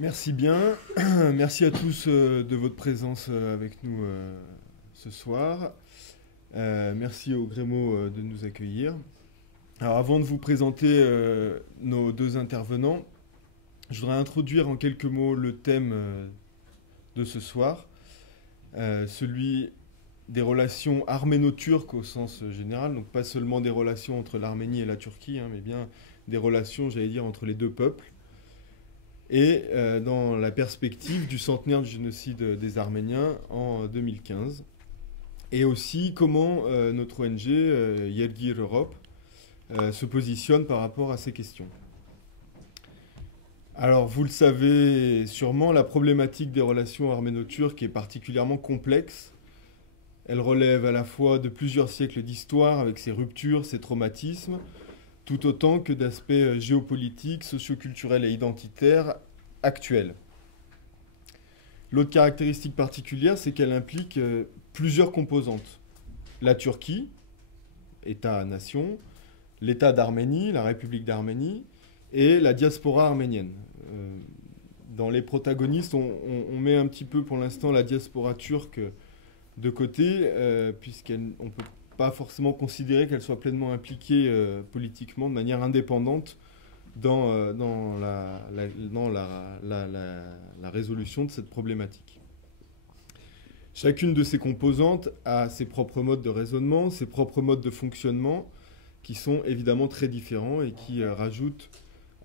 Merci bien. Merci à tous de votre présence avec nous ce soir. Merci au Grémo de nous accueillir. Alors avant de vous présenter nos deux intervenants, je voudrais introduire en quelques mots le thème de ce soir, celui des relations arméno-turques au sens général, donc pas seulement des relations entre l'Arménie et la Turquie, mais bien des relations, j'allais dire, entre les deux peuples. Et dans la perspective du centenaire du génocide des Arméniens en 2015. Et aussi comment notre ONG, Yergir Europe, se positionne par rapport à ces questions. Alors, vous le savez sûrement, la problématique des relations arméno-turques est particulièrement complexe. Elle relève à la fois de plusieurs siècles d'histoire, avec ses ruptures, ses traumatismes, tout autant que d'aspects géopolitiques, socioculturels et identitaires actuels. L'autre caractéristique particulière, c'est qu'elle implique plusieurs composantes. La Turquie, État-nation, l'État d'Arménie, la République d'Arménie, et la diaspora arménienne. Dans les protagonistes, on met un petit peu pour l'instant la diaspora turque de côté, puisqu'on ne peut pas forcément considérer qu'elle soit pleinement impliquée politiquement de manière indépendante dans la résolution de cette problématique. Chacune de ces composantes a ses propres modes de raisonnement, ses propres modes de fonctionnement, qui sont évidemment très différents et qui rajoutent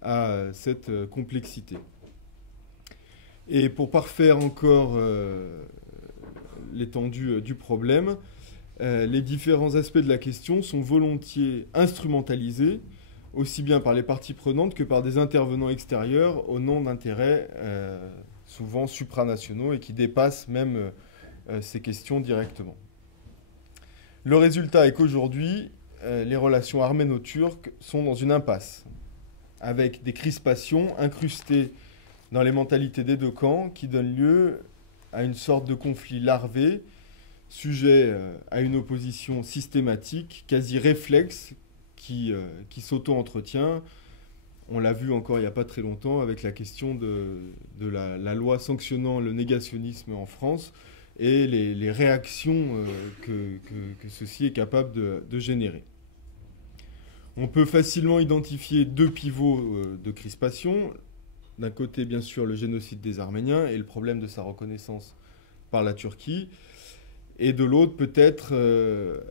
à cette complexité. Et pour parfaire encore l'étendue du problème, les différents aspects de la question sont volontiers instrumentalisés, aussi bien par les parties prenantes que par des intervenants extérieurs au nom d'intérêts souvent supranationaux et qui dépassent même ces questions directement. Le résultat est qu'aujourd'hui, les relations arméno-turques sont dans une impasse, avec des crispations incrustées dans les mentalités des deux camps qui donnent lieu à une sorte de conflit larvé, sujet à une opposition systématique, quasi réflexe, qui s'auto-entretient. On l'a vu encore il n'y a pas très longtemps avec la question de la loi sanctionnant le négationnisme en France et les réactions que ceci est capable de générer. On peut facilement identifier deux pivots de crispation. D'un côté, bien sûr, le génocide des Arméniens et le problème de sa reconnaissance par la Turquie. Et de l'autre, peut-être,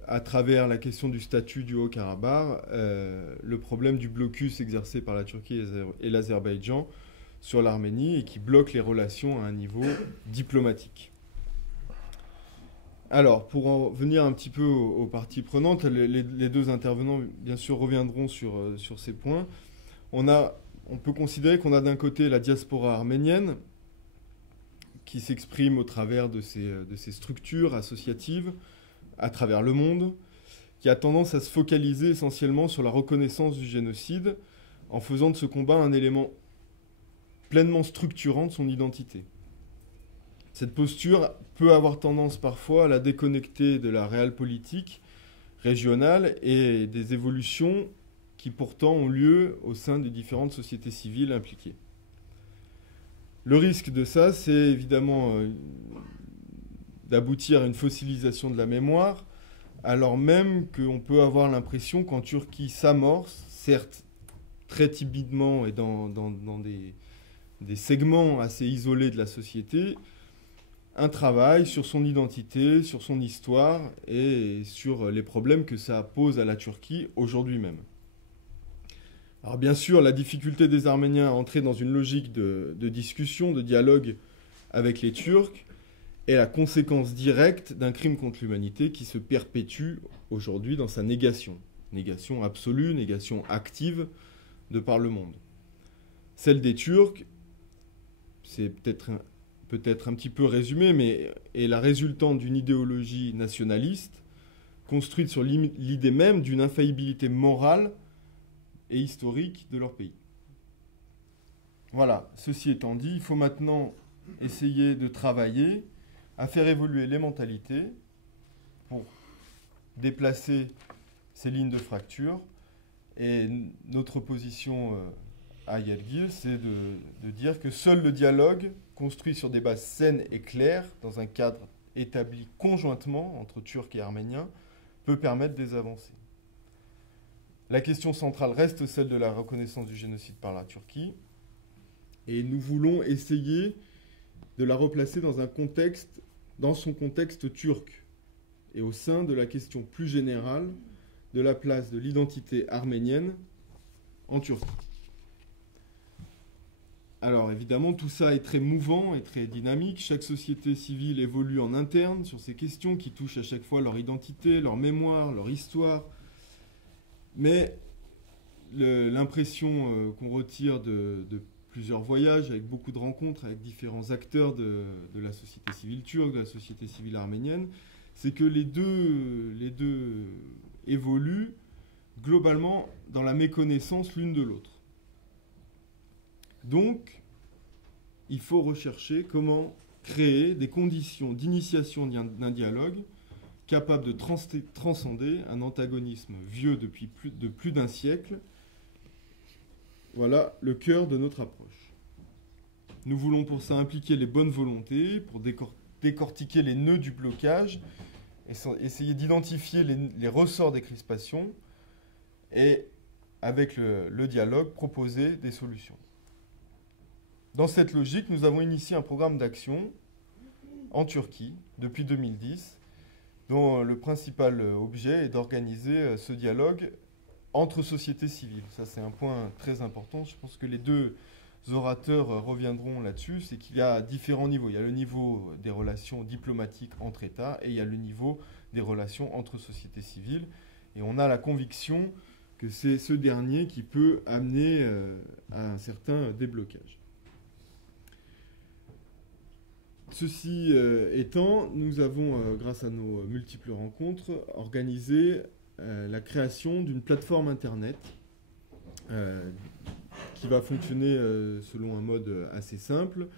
à travers la question du statut du Haut-Karabakh, le problème du blocus exercé par la Turquie et l'Azerbaïdjan sur l'Arménie et qui bloque les relations à un niveau diplomatique. Alors, pour en venir un petit peu aux parties prenantes, les deux intervenants, bien sûr, reviendront sur ces points. On peut considérer qu'on a d'un côté la diaspora arménienne, qui s'exprime au travers de ces structures associatives à travers le monde, qui a tendance à se focaliser essentiellement sur la reconnaissance du génocide, en faisant de ce combat un élément pleinement structurant de son identité. Cette posture peut avoir tendance parfois à la déconnecter de la réelle politique régionale et des évolutions qui pourtant ont lieu au sein des différentes sociétés civiles impliquées. Le risque de ça, c'est évidemment d'aboutir à une fossilisation de la mémoire, alors même qu'on peut avoir l'impression qu'en Turquie s'amorce, certes très timidement et dans des segments assez isolés de la société, un travail sur son identité, sur son histoire et sur les problèmes que ça pose à la Turquie aujourd'hui même. Alors bien sûr, la difficulté des Arméniens à entrer dans une logique de discussion, de dialogue avec les Turcs est la conséquence directe d'un crime contre l'humanité qui se perpétue aujourd'hui dans sa négation. Négation absolue, négation active de par le monde. Celle des Turcs, c'est peut-être un petit peu résumé, mais est la résultante d'une idéologie nationaliste construite sur l'idée même d'une infaillibilité morale et historique de leur pays. Voilà, ceci étant dit, il faut maintenant essayer de travailler à faire évoluer les mentalités pour déplacer ces lignes de fracture. Et notre position à Yelgil, c'est de dire que seul le dialogue, construit sur des bases saines et claires, dans un cadre établi conjointement entre Turcs et Arméniens, peut permettre des avancées. La question centrale reste celle de la reconnaissance du génocide par la Turquie, et nous voulons essayer de la replacer dans son contexte turc, et au sein de la question plus générale de la place de l'identité arménienne en Turquie. Alors évidemment, tout ça est très mouvant et très dynamique. Chaque société civile évolue en interne sur ces questions qui touchent à chaque fois leur identité, leur mémoire, leur histoire. Mais l'impression qu'on retire de plusieurs voyages, avec beaucoup de rencontres, avec différents acteurs de la société civile turque, de la société civile arménienne, c'est que les deux évoluent globalement dans la méconnaissance l'une de l'autre. Donc, il faut rechercher comment créer des conditions d'initiation d'un dialogue capable de transcender un antagonisme vieux depuis plus d'un siècle. Voilà le cœur de notre approche. Nous voulons pour ça impliquer les bonnes volontés, pour décortiquer les nœuds du blocage, essayer d'identifier les ressorts des crispations et, avec le dialogue, proposer des solutions. Dans cette logique, nous avons initié un programme d'action en Turquie depuis 2010, dont le principal objet est d'organiser ce dialogue entre sociétés civiles. Ça, c'est un point très important. Je pense que les deux orateurs reviendront là-dessus. C'est qu'il y a différents niveaux. Il y a le niveau des relations diplomatiques entre États et il y a le niveau des relations entre sociétés civiles. Et on a la conviction que c'est ce dernier qui peut amener à un certain déblocage. Ceci étant, nous avons, grâce à nos multiples rencontres, organisé la création d'une plateforme Internet qui va fonctionner selon un mode assez simple.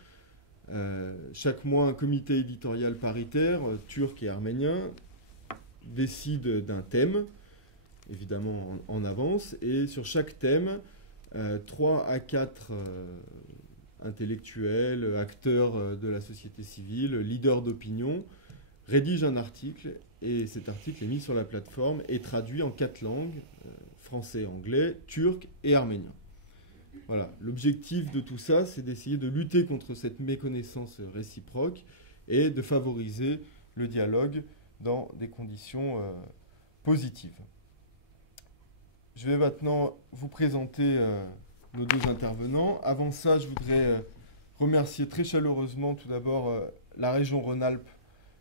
Chaque mois, un comité éditorial paritaire, turc et arménien, décide d'un thème, évidemment en avance, et sur chaque thème, 3 à 4 intellectuels, acteurs de la société civile, leaders d'opinion, rédigent un article, et cet article est mis sur la plateforme et traduit en 4 langues, français, anglais, turc et arménien. Voilà. L'objectif de tout ça, c'est d'essayer de lutter contre cette méconnaissance réciproque et de favoriser le dialogue dans des conditions positives. Je vais maintenant vous présenter nos deux intervenants. Avant ça, je voudrais remercier très chaleureusement tout d'abord la région Rhône-Alpes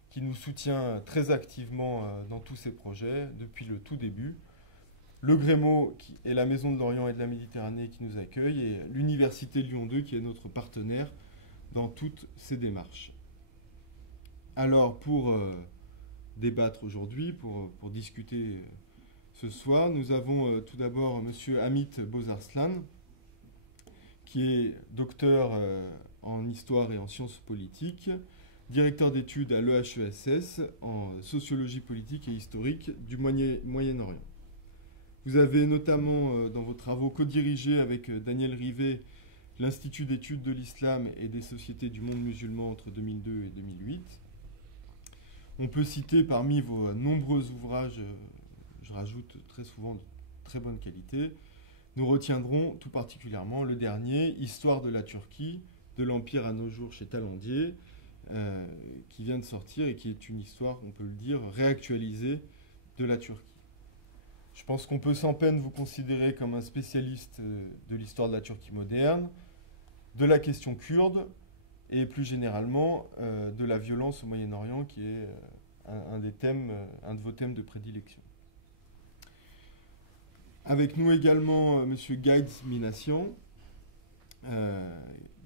qui nous soutient très activement dans tous ces projets depuis le tout début. Le Grémo qui est la Maison de l'Orient et de la Méditerranée qui nous accueille et l'Université Lyon 2 qui est notre partenaire dans toutes ces démarches. Alors pour débattre aujourd'hui, pour discuter ce soir, nous avons tout d'abord M. Amit Bozarslan, qui est docteur en histoire et en sciences politiques, directeur d'études à l'EHESS en sociologie politique et historique du Moyen-Orient. Vous avez notamment, dans vos travaux, co-dirigé avec Daniel Rivet l'Institut d'études de l'islam et des sociétés du monde musulman entre 2002 et 2008. On peut citer parmi vos nombreux ouvrages, je rajoute très souvent de très bonne qualité, nous retiendrons tout particulièrement le dernier, Histoire de la Turquie, de l'Empire à nos jours chez Talandier, qui vient de sortir et qui est une histoire, on peut le dire, réactualisée de la Turquie. Je pense qu'on peut sans peine vous considérer comme un spécialiste de l'histoire de la Turquie moderne, de la question kurde et plus généralement de la violence au Moyen-Orient qui est un de vos thèmes de prédilection. Avec nous également M. Gaïd Minassian,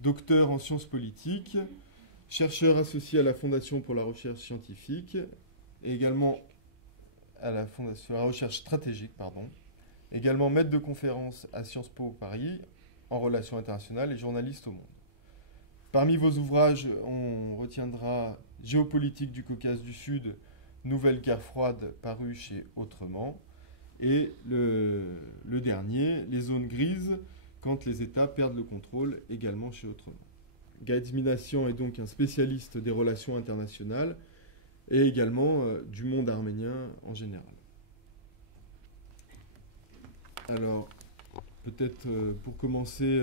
docteur en sciences politiques, chercheur associé à la Fondation pour la recherche scientifique et également à la Fondation pour la recherche stratégique, également maître de conférence à Sciences Po Paris en relations internationales et journaliste au Monde. Parmi vos ouvrages, on retiendra Géopolitique du Caucase du Sud, Nouvelle guerre froide, paru chez Autrement, et le dernier, Les zones grises, quand les États perdent le contrôle également chez Autrement. Gaëtz Minassian est donc un spécialiste des relations internationales et également du monde arménien en général. Alors, peut-être pour commencer,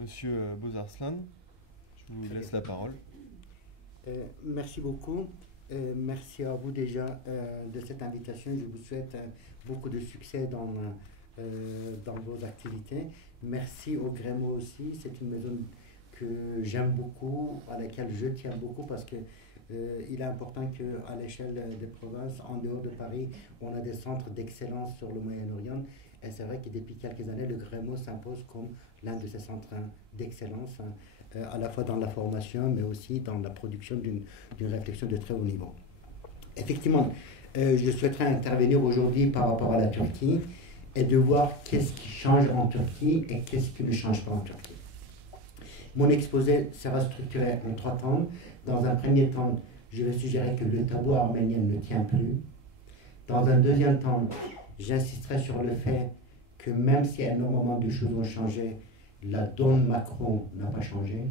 Monsieur Bozarslan, je vous laisse la parole. Merci beaucoup. Merci à vous déjà de cette invitation. Je vous souhaite beaucoup de succès dans vos activités. Merci au Grémo aussi. C'est une maison que j'aime beaucoup, à laquelle je tiens beaucoup parce que il est important qu'à l'échelle des provinces, en dehors de Paris, on a des centres d'excellence sur le Moyen-Orient. Et c'est vrai que depuis quelques années, le Grémo s'impose comme l'un de ces centres d'excellence, à la fois dans la formation, mais aussi dans la production d'une réflexion de très haut niveau. Effectivement, je souhaiterais intervenir aujourd'hui par rapport à la Turquie et de voir qu'est-ce qui change en Turquie et qu'est-ce qui ne change pas en Turquie. Mon exposé sera structuré en 3 temps. Dans un premier temps, je vais suggérer que le tabou arménien ne tient plus. Dans un deuxième temps, j'insisterai sur le fait que même si énormément de choses ont changé, la donne Macron n'a pas changé.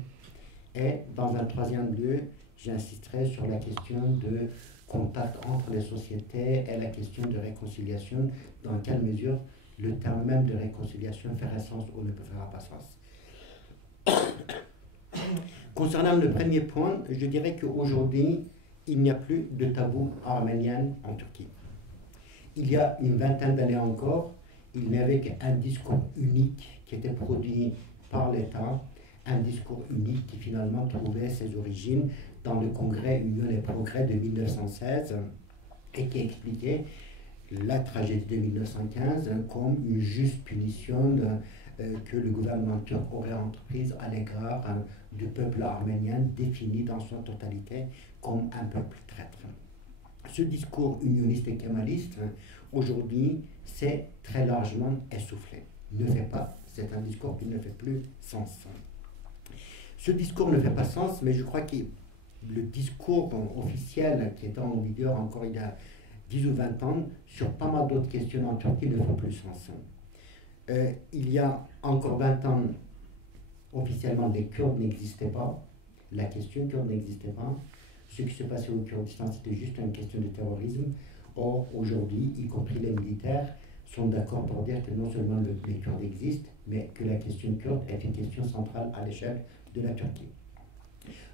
Et dans un troisième lieu, j'insisterai sur la question de contact entre les sociétés et la question de réconciliation, dans quelle mesure le terme même de réconciliation fera sens ou ne fera pas sens. Concernant le premier point, je dirais qu'aujourd'hui, il n'y a plus de tabou arménien en Turquie. Il y a une vingtaine d'années encore, il n'y avait qu'un discours unique qui était produit par l'État, un discours unique qui finalement trouvait ses origines dans le Congrès Union et Progrès de 1916 et qui expliquait la tragédie de 1915 comme une juste punition que le gouvernement turc aurait entreprise à l'égard du peuple arménien défini dans son totalité comme un peuple traître. Ce discours unioniste et kémaliste, aujourd'hui, c'est très largement essoufflé. Ne fait pas, c'est un discours qui ne fait plus sens. Ce discours ne fait pas sens, mais je crois que le discours officiel qui était en vigueur encore il y a 10 ou 20 ans, sur pas mal d'autres questions en Turquie, ne fait plus sens. Il y a encore 20 ans, officiellement, les Kurdes n'existaient pas. La question kurde n'existait pas. Ce qui se passait au Kurdistan, c'était juste une question de terrorisme. Or, aujourd'hui, y compris les militaires, sont d'accord pour dire que non seulement les Kurdes existent, mais que la question kurde est une question centrale à l'échelle de la Turquie.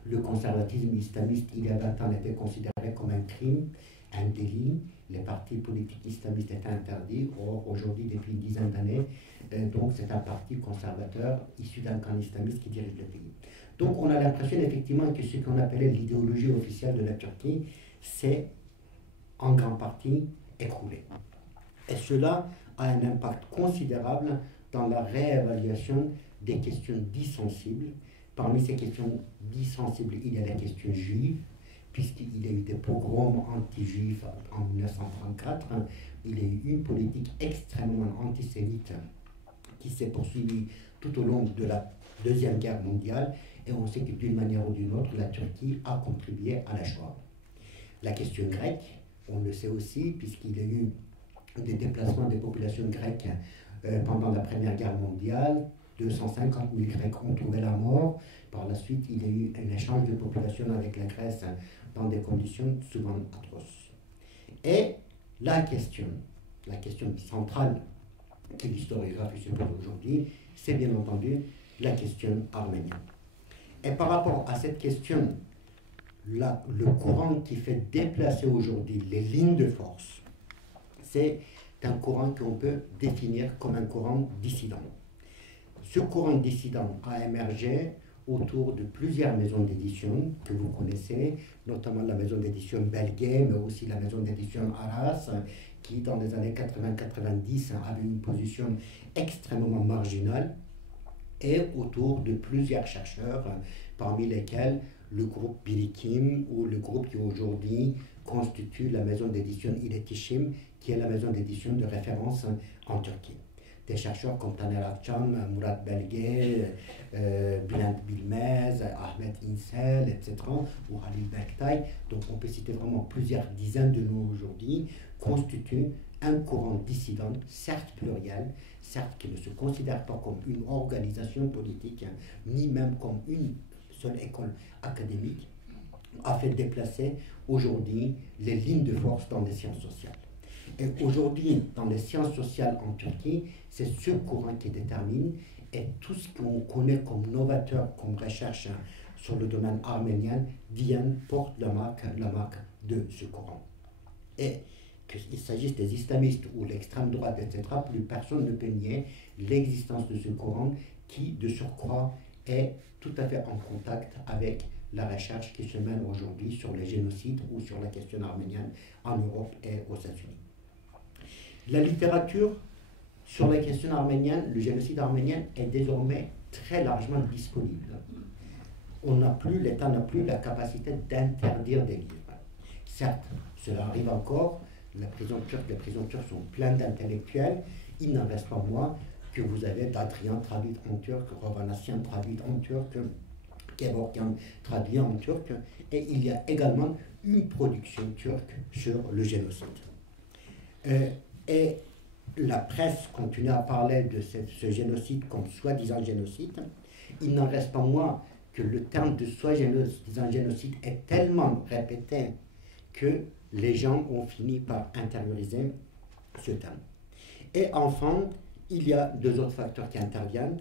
Le conservatisme islamiste, il y a 20 ans, était considéré comme un crime, un délit. Les partis politiques islamistes étaient interdits. Or, aujourd'hui, depuis une dizaine d'années, donc c'est un parti conservateur issu d'un camp islamiste qui dirige le pays. Donc, on a l'impression effectivement que ce qu'on appelait l'idéologie officielle de la Turquie, c'est en grande partie écroulé. Et cela a un impact considérable dans la réévaluation des questions dites sensibles. Parmi ces questions dites sensibles, il y a la question juive, puisqu'il y a eu des pogroms anti-juifs en 1934. Il y a eu une politique extrêmement antisémite qui s'est poursuivie tout au long de la Deuxième Guerre mondiale. Et on sait que d'une manière ou d'une autre, la Turquie a contribué à la Shoah. La question grecque, on le sait aussi, puisqu'il y a eu des déplacements des populations grecques pendant la Première Guerre mondiale. 250 000 Grecs ont trouvé la mort. Par la suite, il y a eu un échange de population avec la Grèce dans des conditions souvent atroces. Et la question centrale que l'historiographie se pose aujourd'hui, c'est bien entendu la question arménienne. Et par rapport à cette question, le courant qui fait déplacer aujourd'hui les lignes de force, c'est un courant qu'on peut définir comme un courant dissident. Ce courant dissident a émergé autour de plusieurs maisons d'édition que vous connaissez, notamment la maison d'édition Belgé, mais aussi la maison d'édition Arras, qui dans les années 80-90 avait une position extrêmement marginale, et autour de plusieurs chercheurs, parmi lesquels le groupe Birikim ou le groupe qui aujourd'hui constitue la maison d'édition İletişim, qui est la maison d'édition de référence en Turquie. Des chercheurs comme Taner Akçam, Murat Belge, Bülent Bilmez, Ahmet İnsel, etc., ou Halil Berktay, donc on peut citer vraiment plusieurs dizaines de noms aujourd'hui, constituent un courant dissident, certes pluriel, certes qui ne se considère pas comme une organisation politique, ni même comme une seule école académique, a fait déplacer aujourd'hui les lignes de force dans les sciences sociales. Et aujourd'hui, dans les sciences sociales en Turquie, c'est ce courant qui détermine, et tout ce qu'on connaît comme novateur, comme recherche sur le domaine arménien, porte la marque de ce courant. Et qu'il s'agisse des islamistes ou l'extrême droite, etc., plus personne ne peut nier l'existence de ce courant qui, de surcroît, est tout à fait en contact avec la recherche qui se mène aujourd'hui sur les génocides ou sur la question arménienne en Europe et aux États-Unis. La littérature sur la question arménienne, le génocide arménien, est désormais très largement disponible. L'État n'a plus la capacité d'interdire des livres. Certes, cela arrive encore, les prisons turques sont pleines d'intellectuels, il n'en reste pas moins que vous avez d'Adrian traduit en turc, Rovanassian traduit en turc, Kevorkian traduit en turc, et il y a également une production turque sur le génocide. Et la presse continue à parler de ce génocide comme soi-disant génocide. Il n'en reste pas moins que le terme de soi-disant génocide est tellement répété que les gens ont fini par intérioriser ce terme. Et enfin, il y a deux autres facteurs qui interviennent.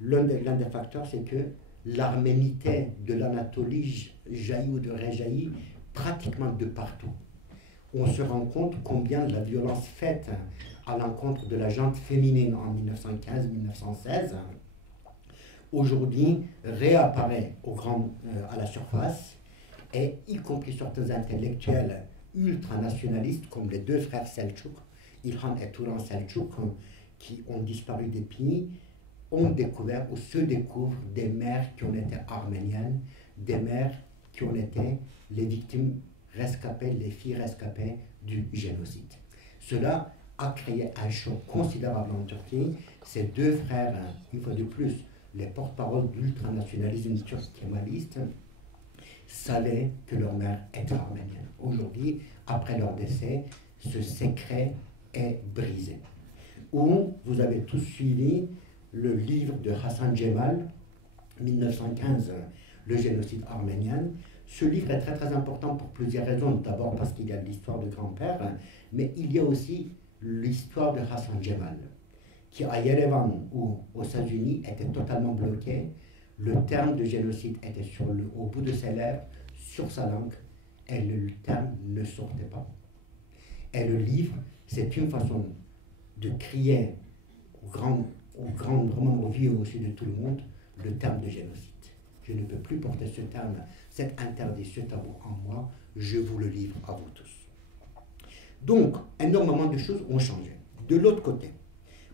L'un des facteurs, c'est que l'arménité de l'Anatolie jaillit ou de réjaillit pratiquement de partout. On se rend compte combien la violence faite à l'encontre de la gente féminine en 1915-1916 aujourd'hui réapparaît à la surface, et y compris certains intellectuels ultranationalistes comme les deux frères Selçuk, Ilhan et Turan Selçuk, qui ont disparu des pays, ont découvert ou se découvrent des mères qui ont été arméniennes, des mères qui ont été les victimes rescapées, les filles rescapées du génocide. Cela a créé un choc considérable en Turquie. Ces deux frères, une fois de plus, les porte-paroles d'ultranationalisme turc kémaliste, savaient que leur mère était arménienne. Aujourd'hui, après leur décès, ce secret est brisé. Ou vous avez tous suivi le livre de Hassan Cemal, 1915, le génocide arménien. Ce livre est très très important pour plusieurs raisons. D'abord parce qu'il y a l'histoire de grand-père, mais il y a aussi l'histoire de Hassan Cemal, qui à Yerevan ou aux États-Unis était totalement bloqué. Le terme de génocide était au bout de ses lèvres, sur sa langue, et le terme ne sortait pas. Et le livre, c'est une façon de crier vraiment au vieux au-dessus de tout le monde, le terme de génocide. Je ne peux plus porter ce terme, cet interdit, ce tabou en moi, je vous le livre à vous tous. Donc, énormément de choses ont changé. De l'autre côté,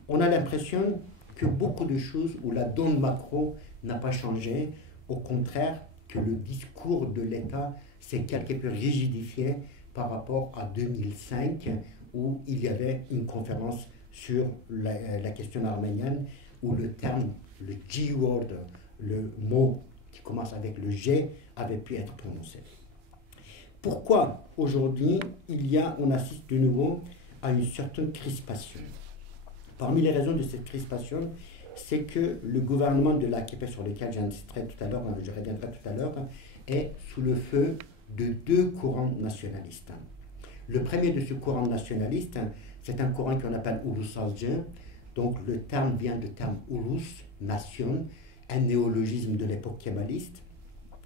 on a l'impression que beaucoup de choses où la donne macro n'a pas changé, au contraire, que le discours de l'État s'est quelque peu rigidifié par rapport à 2005, où il y avait une conférence sur la question arménienne, où le terme, le G-word, le mot qui commence avec le G, avait pu être prononcé. Pourquoi aujourd'hui on assiste de nouveau à une certaine crispation? Parmi les raisons de cette crispation, c'est que le gouvernement de l'AKP, sur lequel je reviendrai tout à l'heure, est sous le feu de deux courants nationalistes. Le premier de ce courant nationaliste, c'est un courant qu'on appelle Ulusalcı. Donc le terme vient du terme Ulus, nation, un néologisme de l'époque kémaliste.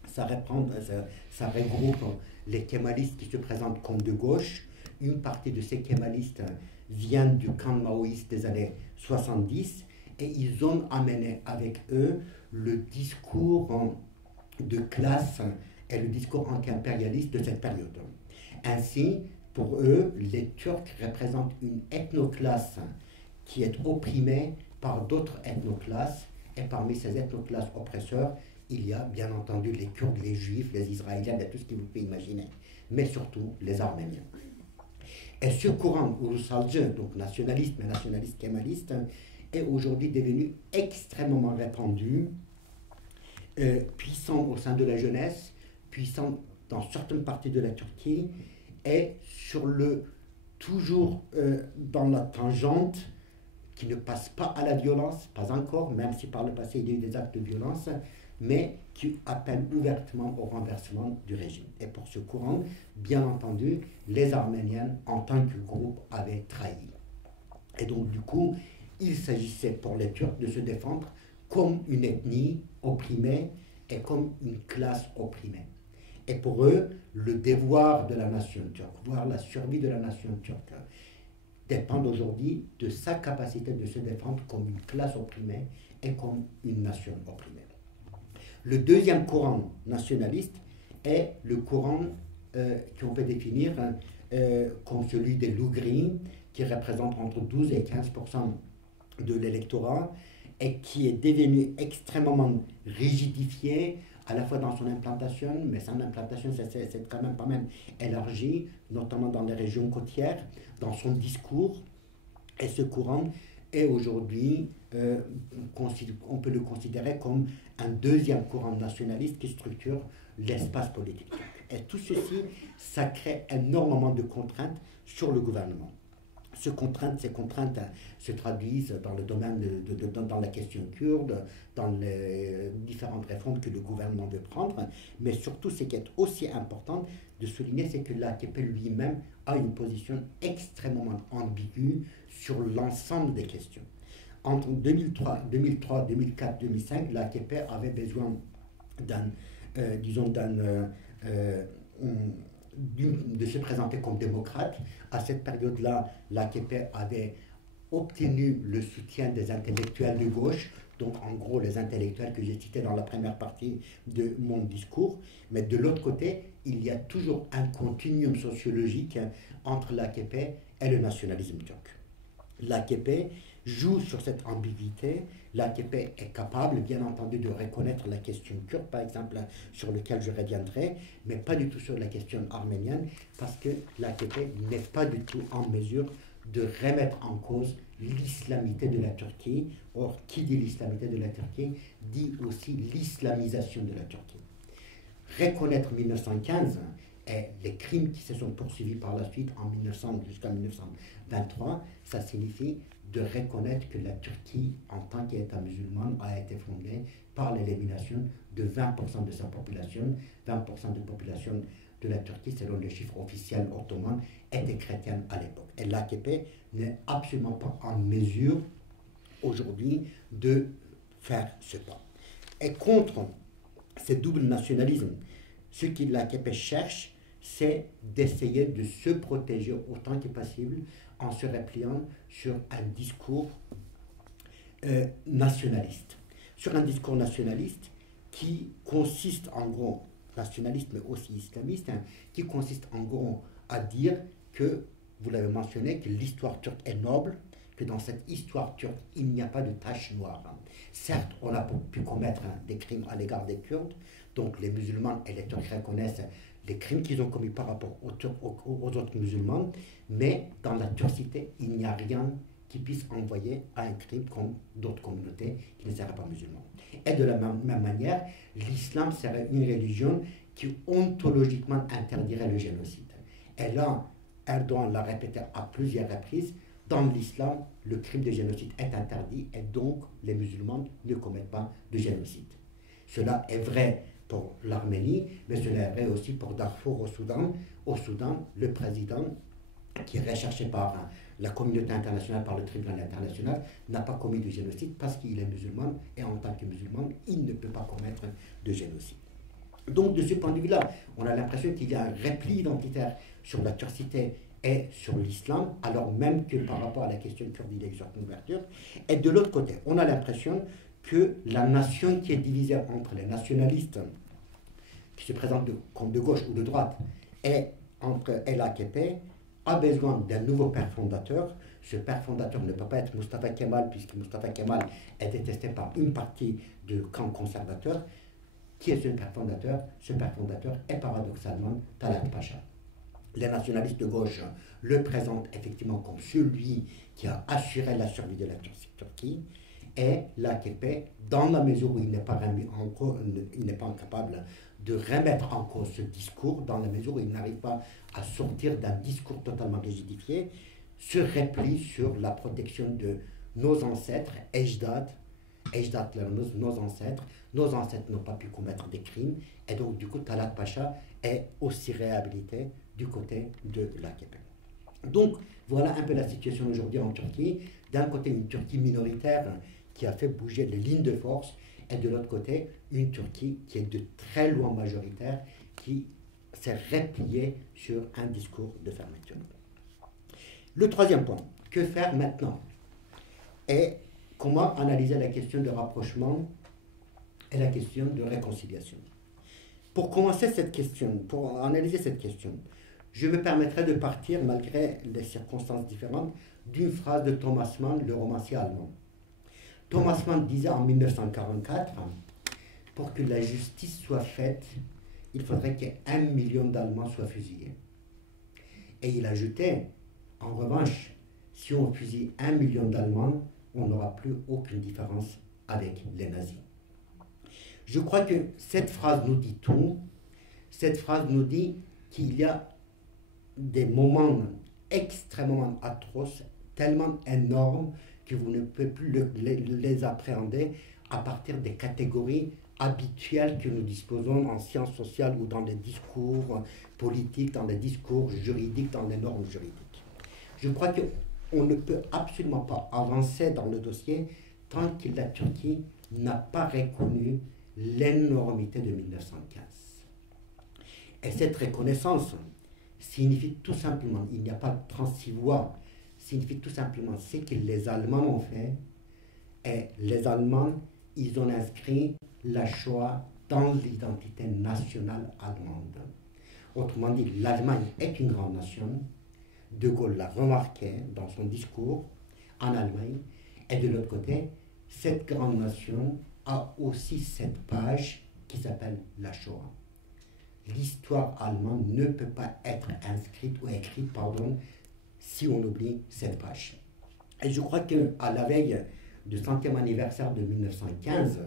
Ça regroupe les kémalistes qui se présentent comme de gauche. Une partie de ces kémalistes viennent du camp maoïste des années 70 et ils ont amené avec eux le discours de classe et le discours anti-impérialiste de cette période. Ainsi, pour eux, les Turcs représentent une ethnoclasse qui est opprimée par d'autres ethnoclasses, et parmi ces ethnoclasses oppresseurs, il y a bien entendu les Kurdes, les Juifs, les Israéliens, et tout ce que vous pouvez imaginer, mais surtout les Arméniens. Et ce courant Ulusalcı, donc nationaliste, mais nationaliste kémaliste, est aujourd'hui devenu extrêmement répandu, puissant au sein de la jeunesse, puissant dans certaines parties de la Turquie, et sur le toujours dans la tangente, qui ne passe pas à la violence, pas encore, même si par le passé il y a eu des actes de violence, mais qui appelle ouvertement au renversement du régime. Et pour ce courant, bien entendu, les Arméniens, en tant que groupe, avaient trahi. Et donc, du coup, il s'agissait pour les Turcs de se défendre comme une ethnie opprimée et comme une classe opprimée. Et pour eux, le devoir de la nation turque, voire la survie de la nation turque, dépend aujourd'hui de sa capacité de se défendre comme une classe opprimée et comme une nation opprimée. Le deuxième courant nationaliste est le courant qu'on peut définir comme celui des Loups-Gris, qui représente entre 12 et 15% de l'électorat et qui est devenu extrêmement rigidifié à la fois dans son implantation, mais son implantation c'est quand même pas mal élargi, notamment dans les régions côtières, dans son discours. Et ce courant est aujourd'hui, on peut le considérer comme un deuxième courant nationaliste qui structure l'espace politique. Et tout ceci, ça crée énormément de contraintes sur le gouvernement. Ces contraintes se traduisent dans le domaine dans la question kurde, dans les différentes réformes que le gouvernement veut prendre, mais surtout ce qui est aussi important de souligner, c'est que l'AKP lui-même a une position extrêmement ambiguë sur l'ensemble des questions. Entre 2003, 2004, 2005, l'AKP avait besoin de se présenter comme démocrate. À cette période-là, l'AKP avait obtenu le soutien des intellectuels de gauche, donc en gros les intellectuels que j'ai cités dans la première partie de mon discours. Mais de l'autre côté, il y a toujours un continuum sociologique entre l'AKP et le nationalisme turc. L'AKP joue sur cette ambiguïté. L'AKP est capable, bien entendu, de reconnaître la question kurde, par exemple, sur laquelle je reviendrai, mais pas du tout sur la question arménienne, parce que l'AKP n'est pas du tout en mesure de remettre en cause l'islamité de la Turquie. Or, qui dit l'islamité de la Turquie dit aussi l'islamisation de la Turquie. Reconnaître 1915 et les crimes qui se sont poursuivis par la suite en 1900 jusqu'à 1923, ça signifie de reconnaître que la Turquie, en tant qu'État musulman, a été fondée par l'élimination de 20% de sa population. 20% de la population de la Turquie, selon les chiffres officiels ottomans, était chrétienne à l'époque. Et l'AKP n'est absolument pas en mesure aujourd'hui de faire ce pas. Et contre ce double nationalisme, ce que l'AKP cherche, c'est d'essayer de se protéger autant que possible en se repliant sur un discours nationaliste. Sur un discours nationaliste qui consiste en gros, nationaliste mais aussi islamiste, qui consiste en gros à dire que, vous l'avez mentionné, que l'histoire turque est noble, que dans cette histoire turque, il n'y a pas de tache noire. Certes, on a pu commettre des crimes à l'égard des Kurdes, donc les musulmans et les Turcs reconnaissent les crimes qu'ils ont commis par rapport aux autres musulmans, mais dans la turcité, il n'y a rien qui puisse envoyer à un crime comme d'autres communautés qui ne seraient pas musulmans. Et de la même manière, l'islam serait une religion qui ontologiquement interdirait le génocide. Et là, Erdogan l'a répété à plusieurs reprises, dans l'islam, le crime de génocide est interdit et donc les musulmans ne commettent pas de génocide. Cela est vrai pour l'Arménie, mais cela est vrai aussi pour Darfour au Soudan. Au Soudan, le président, qui est recherché par la communauté internationale, par le tribunal international, n'a pas commis de génocide parce qu'il est musulman et en tant que musulman, il ne peut pas commettre de génocide. Donc de ce point de vue-là, on a l'impression qu'il y a un repli identitaire sur la turcité et sur l'islam, alors même que par rapport à la question kurde, il y a une certaine ouverture. Et de l'autre côté, on a l'impression que la nation qui est divisée entre les nationalistes, qui se présentent comme de gauche ou de droite, et l'AKP, a besoin d'un nouveau père fondateur. Ce père fondateur ne peut pas être Mustafa Kemal, puisque Mustafa Kemal est détesté par une partie du camp conservateur. Qui est ce père fondateur? Ce père fondateur est paradoxalement Talat Pacha. Les nationalistes de gauche le présentent effectivement comme celui qui a assuré la survie de la Turquie, et l'AKP, dans la mesure où il n'est pas capable de remettre en cause ce discours dans la mesure où il n'arrive pas à sortir d'un discours totalement rigidifié, se replie sur la protection de nos ancêtres, Ejdad, nos ancêtres n'ont pas pu commettre des crimes, et donc du coup Talat Pacha est aussi réhabilité du côté de l'AKP. Donc voilà un peu la situation aujourd'hui en Turquie. D'un côté une Turquie minoritaire qui a fait bouger les lignes de force, et de l'autre côté une Turquie qui est de très loin majoritaire, qui s'est repliée sur un discours de fermeture. Le troisième point, que faire maintenant? Et comment analyser la question de rapprochement et la question de réconciliation. Pour commencer cette question, pour analyser cette question, je me permettrai de partir, malgré les circonstances différentes, d'une phrase de Thomas Mann, le romancier allemand. Thomas Mann disait en 1944, pour que la justice soit faite, il faudrait qu'1 million d'Allemands soient fusillés. Et il ajoutait, en revanche, si on fusille 1 million d'Allemands, on n'aura plus aucune différence avec les nazis. Je crois que cette phrase nous dit tout. Cette phrase nous dit qu'il y a des moments extrêmement atroces, tellement énormes, que vous ne pouvez plus les appréhender à partir des catégories habituelles que nous disposons en sciences sociales ou dans les discours politiques, dans les discours juridiques, dans les normes juridiques. Je crois qu'on ne peut absolument pas avancer dans le dossier tant que la Turquie n'a pas reconnu l'énormité de 1915. Et cette reconnaissance signifie tout simplement, il n'y a pas de 36 voix, signifie tout simplement ce que les Allemands ont fait. Et les Allemands, ils ont inscrit la Shoah dans l'identité nationale allemande. Autrement dit, l'Allemagne est une grande nation. De Gaulle l'a remarqué dans son discours en Allemagne. Et de l'autre côté, cette grande nation a aussi cette page qui s'appelle la Shoah. L'histoire allemande ne peut pas être inscrite ou écrite, si on oublie cette page. Et je crois qu'à la veille du 100e anniversaire de 1915,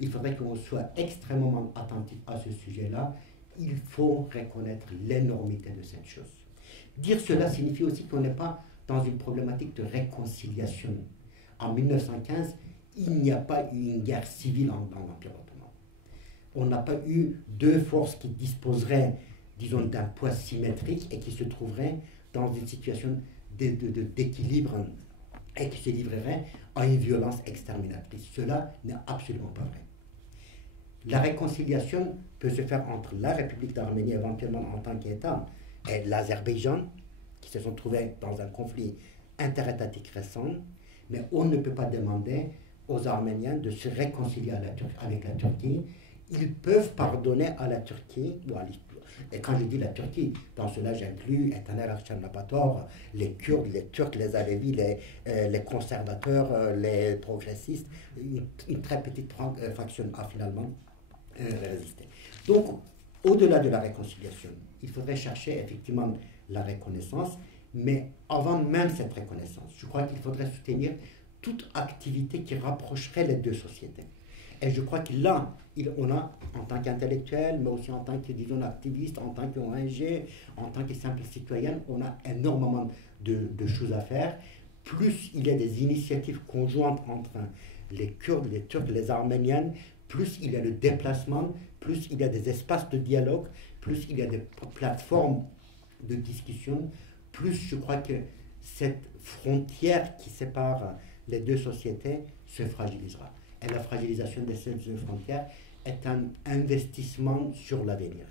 il faudrait qu'on soit extrêmement attentif à ce sujet-là. Il faut reconnaître l'énormité de cette chose. Dire cela signifie aussi qu'on n'est pas dans une problématique de réconciliation. En 1915, il n'y a pas eu une guerre civile dans l'Empire ottoman. On n'a pas eu deux forces qui disposeraient, disons, d'un poids symétrique et qui se trouveraient dans une situation d'équilibre et qui se livreraient à une violence exterminatrice. Cela n'est absolument pas vrai. La réconciliation peut se faire entre la République d'Arménie, éventuellement en tant qu'État, et l'Azerbaïdjan, qui se sont trouvés dans un conflit interétatique récent, mais on ne peut pas demander aux Arméniens de se réconcilier avec la Turquie. Ils peuvent pardonner à la Turquie, et quand je dis la Turquie, dans cela j'inclus Taner Akçanlapator, les Kurdes, les Turcs, les Alevis, les conservateurs, les progressistes, une très petite fraction a finalement résisté. Donc, au-delà de la réconciliation, il faudrait chercher effectivement la reconnaissance, mais avant même cette reconnaissance, je crois qu'il faudrait soutenir toute activité qui rapprocherait les deux sociétés. Et je crois que là, on a, en tant qu'intellectuel, mais aussi en tant que, disons, activiste, en tant qu'ONG, en tant que simple citoyen, on a énormément de choses à faire. Plus il y a des initiatives conjointes entre les Kurdes, les Turcs, les Arméniens, plus il y a le déplacement, plus il y a des espaces de dialogue, plus il y a des plateformes de discussion, plus je crois que cette frontière qui sépare les deux sociétés se fragilisera. Et la fragilisation de ces deux frontières est un investissement sur l'avenir.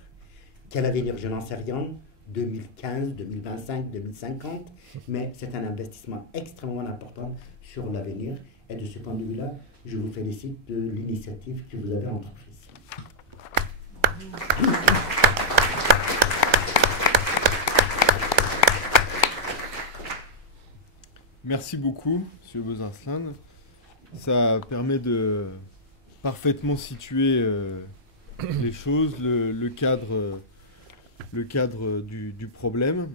Quel avenir? Je n'en sais rien, 2015, 2025, 2050, mais c'est un investissement extrêmement important sur l'avenir. Et de ce point de vue-là, je vous félicite de l'initiative que vous avez entreprise. Merci beaucoup, M. Bozinslan. Ça permet de parfaitement situer les choses, le cadre du problème.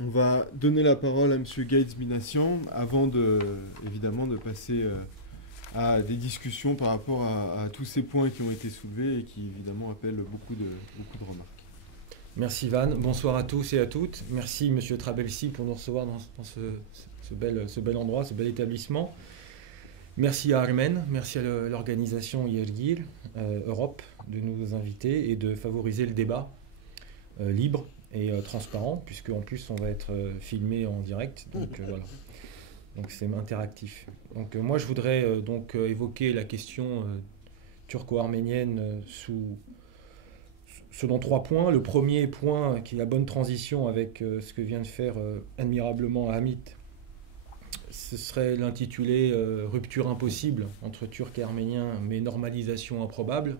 On va donner la parole à M. Gates Minassian avant évidemment de passer à des discussions par rapport à tous ces points qui ont été soulevés et qui évidemment appellent beaucoup de remarques. Merci Van, bonsoir à tous et à toutes. Merci Monsieur Trabelsi pour nous recevoir dans ce bel endroit, ce bel établissement. Merci à Armen, merci à l'organisation IRGIL Europe de nous inviter et de favoriser le débat libre et transparent, puisque en plus on va être filmé en direct, donc voilà. Donc c'est interactif. Donc moi je voudrais évoquer la question turco-arménienne selon 3 points. Le premier point, qui est la bonne transition avec ce que vient de faire admirablement Hamid, ce serait l'intitulé Rupture impossible entre Turcs et Arméniens, mais normalisation improbable.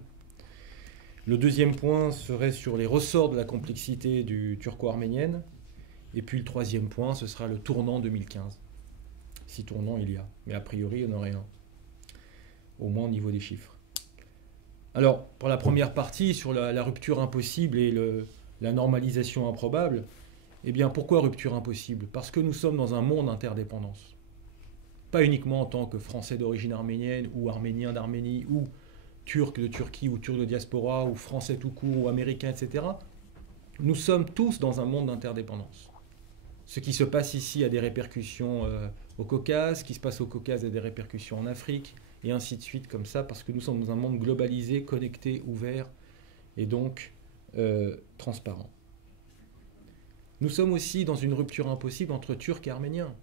Le deuxième point serait sur les ressorts de la complexité du turco-arménienne. Et puis le troisième point, ce sera le tournant 2015. Si tournant il y a, mais a priori il y en aurait un, au moins au niveau des chiffres. Alors, pour la première partie, sur la rupture impossible et la normalisation improbable, eh bien, pourquoi rupture impossible? Parce que nous sommes dans un monde d'interdépendance. Pas uniquement en tant que Français d'origine arménienne, ou Arménien d'Arménie, ou Turc de Turquie, ou Turc de diaspora, ou Français tout court, ou Américain, etc. Nous sommes tous dans un monde d'interdépendance. Ce qui se passe ici a des répercussions au Caucase, ce qui se passe au Caucase a des répercussions en Afrique, et ainsi de suite comme ça, parce que nous sommes dans un monde globalisé, connecté, ouvert, et donc transparent. Nous sommes aussi dans une rupture impossible entre Turcs et Arméniens.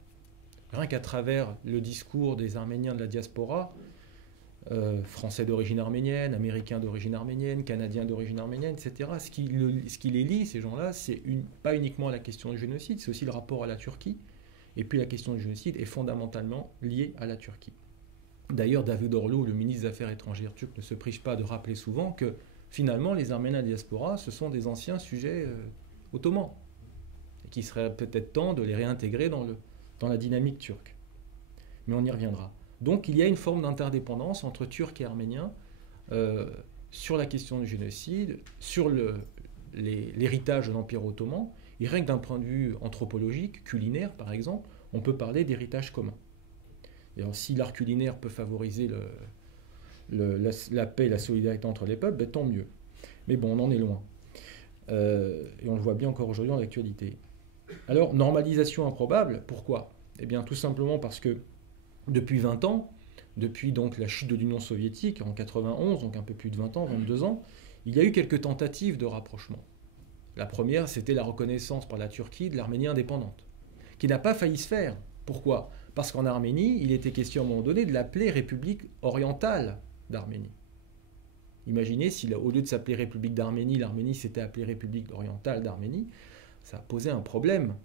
Rien qu'à travers le discours des Arméniens de la diaspora, Français d'origine arménienne, Américains d'origine arménienne, Canadiens d'origine arménienne, etc. Ce qui les lie, ces gens-là, c'est pas uniquement la question du génocide, c'est aussi le rapport à la Turquie. Et puis la question du génocide est fondamentalement liée à la Turquie. D'ailleurs, David Orlou, le ministre des Affaires étrangères turc, ne se prive pas de rappeler souvent que finalement, les Arméniens de la diaspora, ce sont des anciens sujets ottomans, et qu'il serait peut-être temps de les réintégrer dans la dynamique turque. Mais on y reviendra. Donc il y a une forme d'interdépendance entre Turcs et Arméniens sur la question du génocide, sur l'héritage de l'Empire ottoman, et rien que d'un point de vue anthropologique, culinaire par exemple, on peut parler d'héritage commun. Et alors, si l'art culinaire peut favoriser la paix et la solidarité entre les peuples, ben, tant mieux. Mais bon, on en est loin. Et on le voit bien encore aujourd'hui dans l'actualité. Alors, normalisation improbable, pourquoi? Eh bien, tout simplement parce que depuis 20 ans, depuis donc la chute de l'Union soviétique en 91, donc un peu plus de 20 ans, 22 ans, il y a eu quelques tentatives de rapprochement. La première, c'était la reconnaissance par la Turquie de l'Arménie indépendante, qui n'a pas failli se faire. Pourquoi? Parce qu'en Arménie, il était question à un moment donné de l'appeler République orientale d'Arménie. Imaginez si, au lieu de s'appeler République d'Arménie, l'Arménie s'était appelée République orientale d'Arménie, ça posait un problème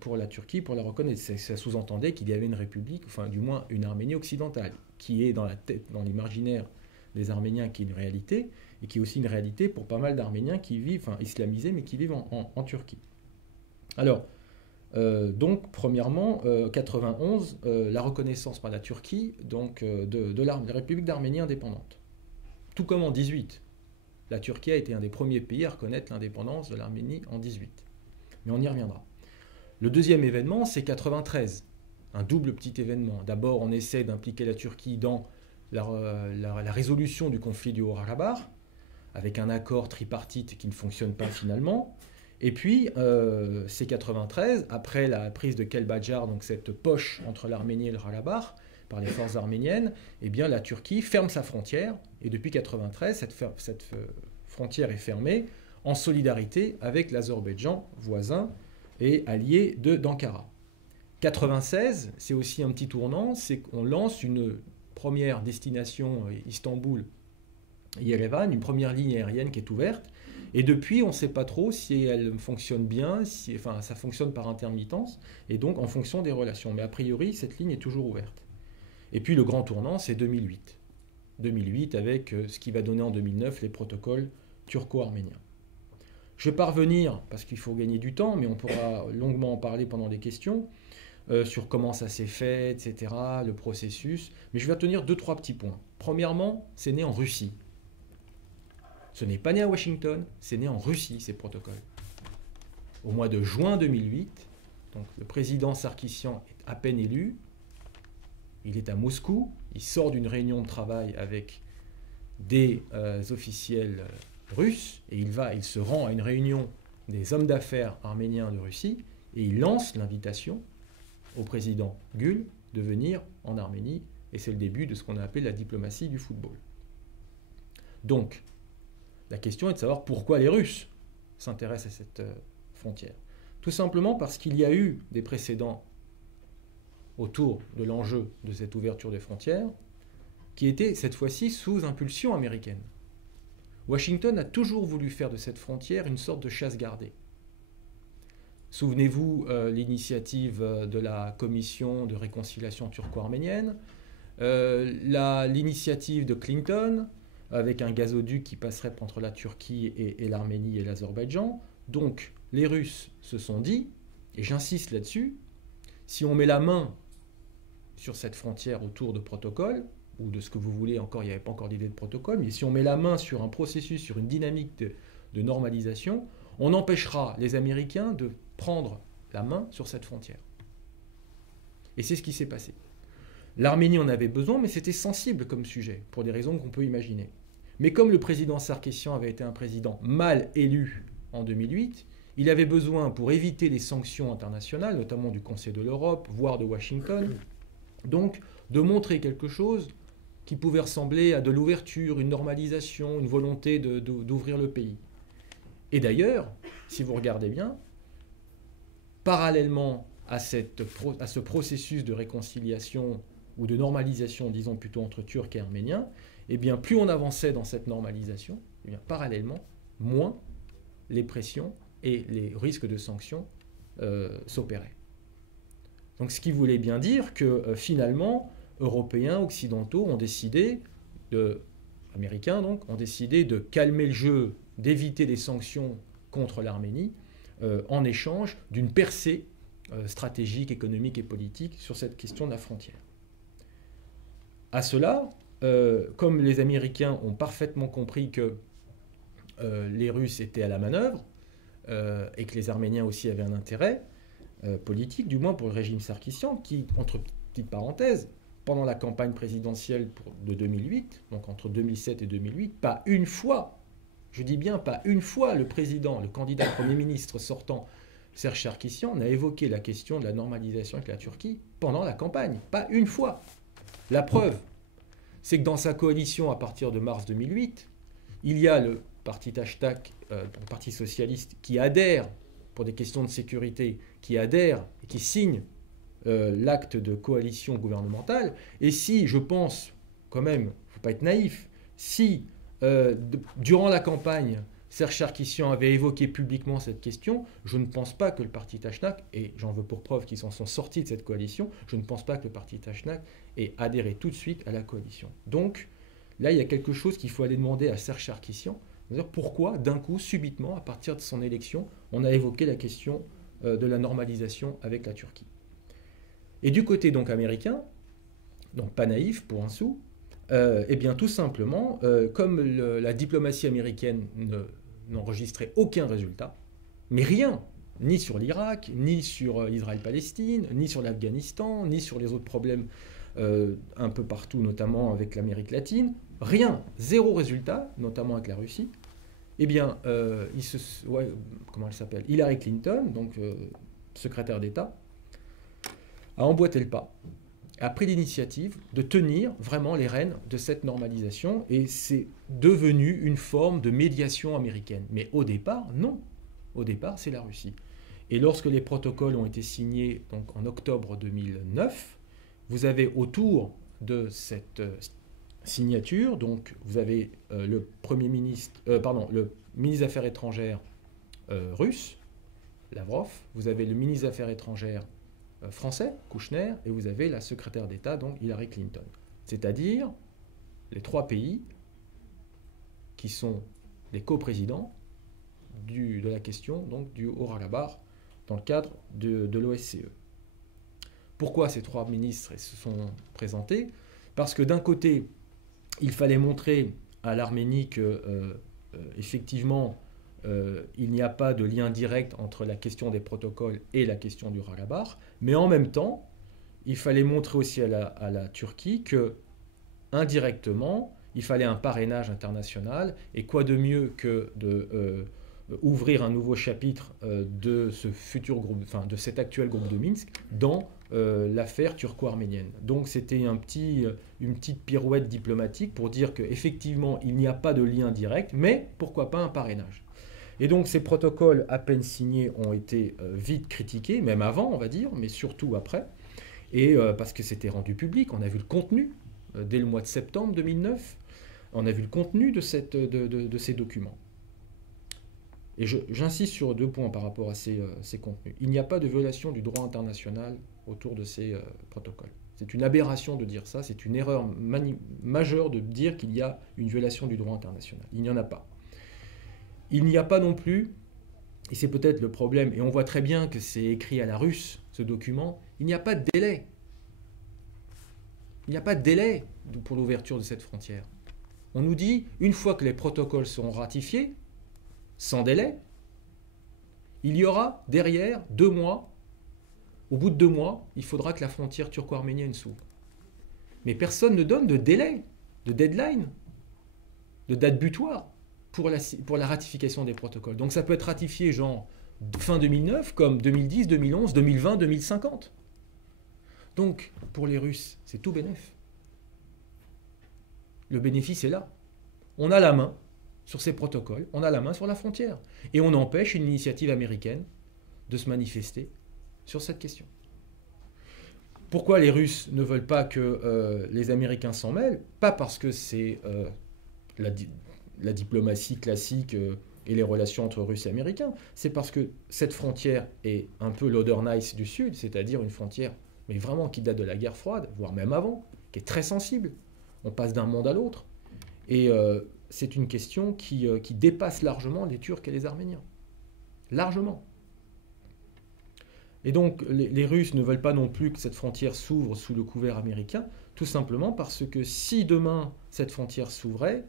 pour la Turquie pour la reconnaître. Ça sous-entendait qu'il y avait une république, enfin du moins une Arménie occidentale, qui est dans la tête, dans l'imaginaire des Arméniens, qui est une réalité, et qui est aussi une réalité pour pas mal d'Arméniens qui vivent, enfin islamisés, mais qui vivent en Turquie. Alors, donc, premièrement, 91, la reconnaissance par la Turquie donc, de la République d'Arménie indépendante. Tout comme en 18. La Turquie a été un des premiers pays à reconnaître l'indépendance de l'Arménie en 18. Mais on y reviendra. Le deuxième événement, c'est 93. Un double petit événement. D'abord, on essaie d'impliquer la Turquie dans la résolution du conflit du Haut-Karabakh, avec un accord tripartite qui ne fonctionne pas finalement. Et puis, c'est 93, après la prise de Kelbadjar, donc cette poche entre l'Arménie et le Karabakh, par les forces arméniennes, eh bien, la Turquie ferme sa frontière. Et depuis 93, cette frontière est fermée en solidarité avec l'Azerbaïdjan voisin et allié d'Ankara. 96, c'est aussi un petit tournant, c'est qu'on lance une première destination Istanbul-Yerevan, une première ligne aérienne qui est ouverte. Et depuis, on ne sait pas trop si elle fonctionne bien, enfin ça fonctionne par intermittence, et donc en fonction des relations. Mais a priori, cette ligne est toujours ouverte. Et puis le grand tournant, c'est 2008. 2008 avec ce qui va donner en 2009 les protocoles turco-arméniens. Je vais pas revenir, parce qu'il faut gagner du temps, mais on pourra longuement en parler pendant les questions, sur comment ça s'est fait, etc., le processus. Mais je vais tenir 2-3 petits points. Premièrement, c'est né en Russie. Ce n'est pas né à Washington, c'est né en Russie, ces protocoles. Au mois de juin 2008, donc le président Sarkissian est à peine élu, il est à Moscou, il sort d'une réunion de travail avec des officiels russes, et il se rend à une réunion des hommes d'affaires arméniens de Russie, et il lance l'invitation au président Gül de venir en Arménie, et c'est le début de ce qu'on a appelé la diplomatie du football. Donc, la question est de savoir pourquoi les Russes s'intéressent à cette frontière. Tout simplement parce qu'il y a eu des précédents autour de l'enjeu de cette ouverture des frontières, qui étaient cette fois-ci sous impulsion américaine. Washington a toujours voulu faire de cette frontière une sorte de chasse gardée. Souvenez-vous l'initiative de la commission de réconciliation turco-arménienne, l'initiative de Clinton, avec un gazoduc qui passerait entre la Turquie et l'Arménie et l'Azerbaïdjan. Donc les Russes se sont dit, et j'insiste là-dessus, si on met la main sur cette frontière autour de protocoles, ou de ce que vous voulez, encore, il n'y avait pas encore d'idée de protocole, mais si on met la main sur un processus, sur une dynamique de normalisation, on empêchera les Américains de prendre la main sur cette frontière. Et c'est ce qui s'est passé. L'Arménie en avait besoin, mais c'était sensible comme sujet, pour des raisons qu'on peut imaginer. Mais comme le président Sarkissian avait été un président mal élu en 2008, il avait besoin, pour éviter les sanctions internationales, notamment du Conseil de l'Europe, voire de Washington, donc de montrer quelque chose qui pouvait ressembler à de l'ouverture, une normalisation, une volonté d'ouvrir le pays. Et d'ailleurs, si vous regardez bien, parallèlement à ce processus de réconciliation ou de normalisation, disons plutôt entre Turcs et Arméniens, eh bien, plus on avançait dans cette normalisation, eh bien, parallèlement, moins les pressions et les risques de sanctions s'opéraient. Donc, ce qui voulait bien dire que finalement, Européens, Occidentaux ont décidé, Américains donc, ont décidé de calmer le jeu, d'éviter des sanctions contre l'Arménie en échange d'une percée stratégique, économique et politique sur cette question de la frontière. À cela, comme les Américains ont parfaitement compris que les Russes étaient à la manœuvre et que les Arméniens aussi avaient un intérêt politique, du moins pour le régime sarkissian, qui, entre petites parenthèses, pendant la campagne présidentielle de 2008, donc entre 2007 et 2008, pas une fois, je dis bien pas une fois, le candidat Premier ministre sortant, Serge Sarkissian, n'a évoqué la question de la normalisation avec la Turquie pendant la campagne. Pas une fois. La preuve, c'est que dans sa coalition à partir de mars 2008, il y a le parti Tashtaq, le Parti socialiste, qui adhère, pour des questions de sécurité, qui adhère et qui signe l'acte de coalition gouvernementale. Et si, je pense, quand même, il ne faut pas être naïf, si durant la campagne, Serge Sarkissian avait évoqué publiquement cette question, je ne pense pas que le parti Tashtaq, et j'en veux pour preuve qu'ils s'en sont sortis de cette coalition, je ne pense pas que le parti Tashtaq ait adhéré tout de suite à la coalition. Donc, là, il y a quelque chose qu'il faut aller demander à Serge Sarkissian, c'est-à-dire pourquoi, d'un coup, subitement, à partir de son élection, on a évoqué la question de la normalisation avec la Turquie. Et du côté donc américain, donc pas naïf pour un sou, eh bien tout simplement, comme la diplomatie américaine n'enregistrait aucun résultat, mais rien, ni sur l'Irak, ni sur Israël-Palestine, ni sur l'Afghanistan, ni sur les autres problèmes un peu partout, notamment avec l'Amérique latine, rien, zéro résultat, notamment avec la Russie, eh bien, comment elle s'appelle, Hillary Clinton, donc secrétaire d'État, a emboîté le pas, a pris l'initiative de tenir vraiment les rênes de cette normalisation, et c'est devenu une forme de médiation américaine. Mais au départ, non. Au départ, c'est la Russie. Et lorsque les protocoles ont été signés donc, en octobre 2009, vous avez autour de cette signature, donc vous avez le ministre des Affaires étrangères russe, Lavrov, vous avez le ministre des Affaires étrangères français, Kouchner, et vous avez la secrétaire d'État, donc Hillary Clinton. C'est-à-dire les trois pays qui sont les coprésidents de la question donc, du Haut-Karabakh dans le cadre de l'OSCE. Pourquoi ces trois ministres se sont présentés? Parce que d'un côté, il fallait montrer à l'Arménie que, effectivement, il n'y a pas de lien direct entre la question des protocoles et la question du Haut-Karabakh, mais en même temps, il fallait montrer aussi à la Turquie que, indirectement, il fallait un parrainage international, et quoi de mieux que de ouvrir un nouveau chapitre de ce futur groupe, enfin de cet actuel groupe de Minsk dans l'affaire turco-arménienne. Donc c'était une petite pirouette diplomatique pour dire qu'effectivement il n'y a pas de lien direct, mais pourquoi pas un parrainage. Et donc ces protocoles à peine signés ont été vite critiqués, même avant on va dire, mais surtout après, et parce que c'était rendu public, on a vu le contenu dès le mois de septembre 2009, on a vu le contenu de ces documents. Et j'insiste sur 2 points par rapport à ces contenus. Il n'y a pas de violation du droit international autour de ces protocoles. C'est une aberration de dire ça, c'est une erreur majeure de dire qu'il y a une violation du droit international. Il n'y en a pas. Il n'y a pas non plus, et c'est peut-être le problème, et on voit très bien que c'est écrit à la russe, ce document, il n'y a pas de délai. Il n'y a pas de délai pour l'ouverture de cette frontière. On nous dit, une fois que les protocoles seront ratifiés, sans délai, il y aura derrière 2 mois, au bout de 2 mois, il faudra que la frontière turco-arménienne s'ouvre. Mais personne ne donne de délai, de deadline, de date butoir pour la ratification des protocoles. Donc ça peut être ratifié genre fin 2009, comme 2010, 2011, 2020, 2050. Donc pour les Russes, c'est tout bénef. Le bénéfice est là. On a la main sur ces protocoles, on a la main sur la frontière. Et on empêche une initiative américaine de se manifester sur cette question. Pourquoi les Russes ne veulent pas que les Américains s'en mêlent? Pas parce que c'est la diplomatie classique et les relations entre Russes et Américains. C'est parce que cette frontière est un peu l'Odernice du Sud, c'est-à-dire une frontière, mais vraiment qui date de la guerre froide, voire même avant, qui est très sensible. On passe d'un monde à l'autre. Et c'est une question qui dépasse largement les Turcs et les Arméniens. Largement. Et donc, les Russes ne veulent pas non plus que cette frontière s'ouvre sous le couvert américain, tout simplement parce que si demain cette frontière s'ouvrait,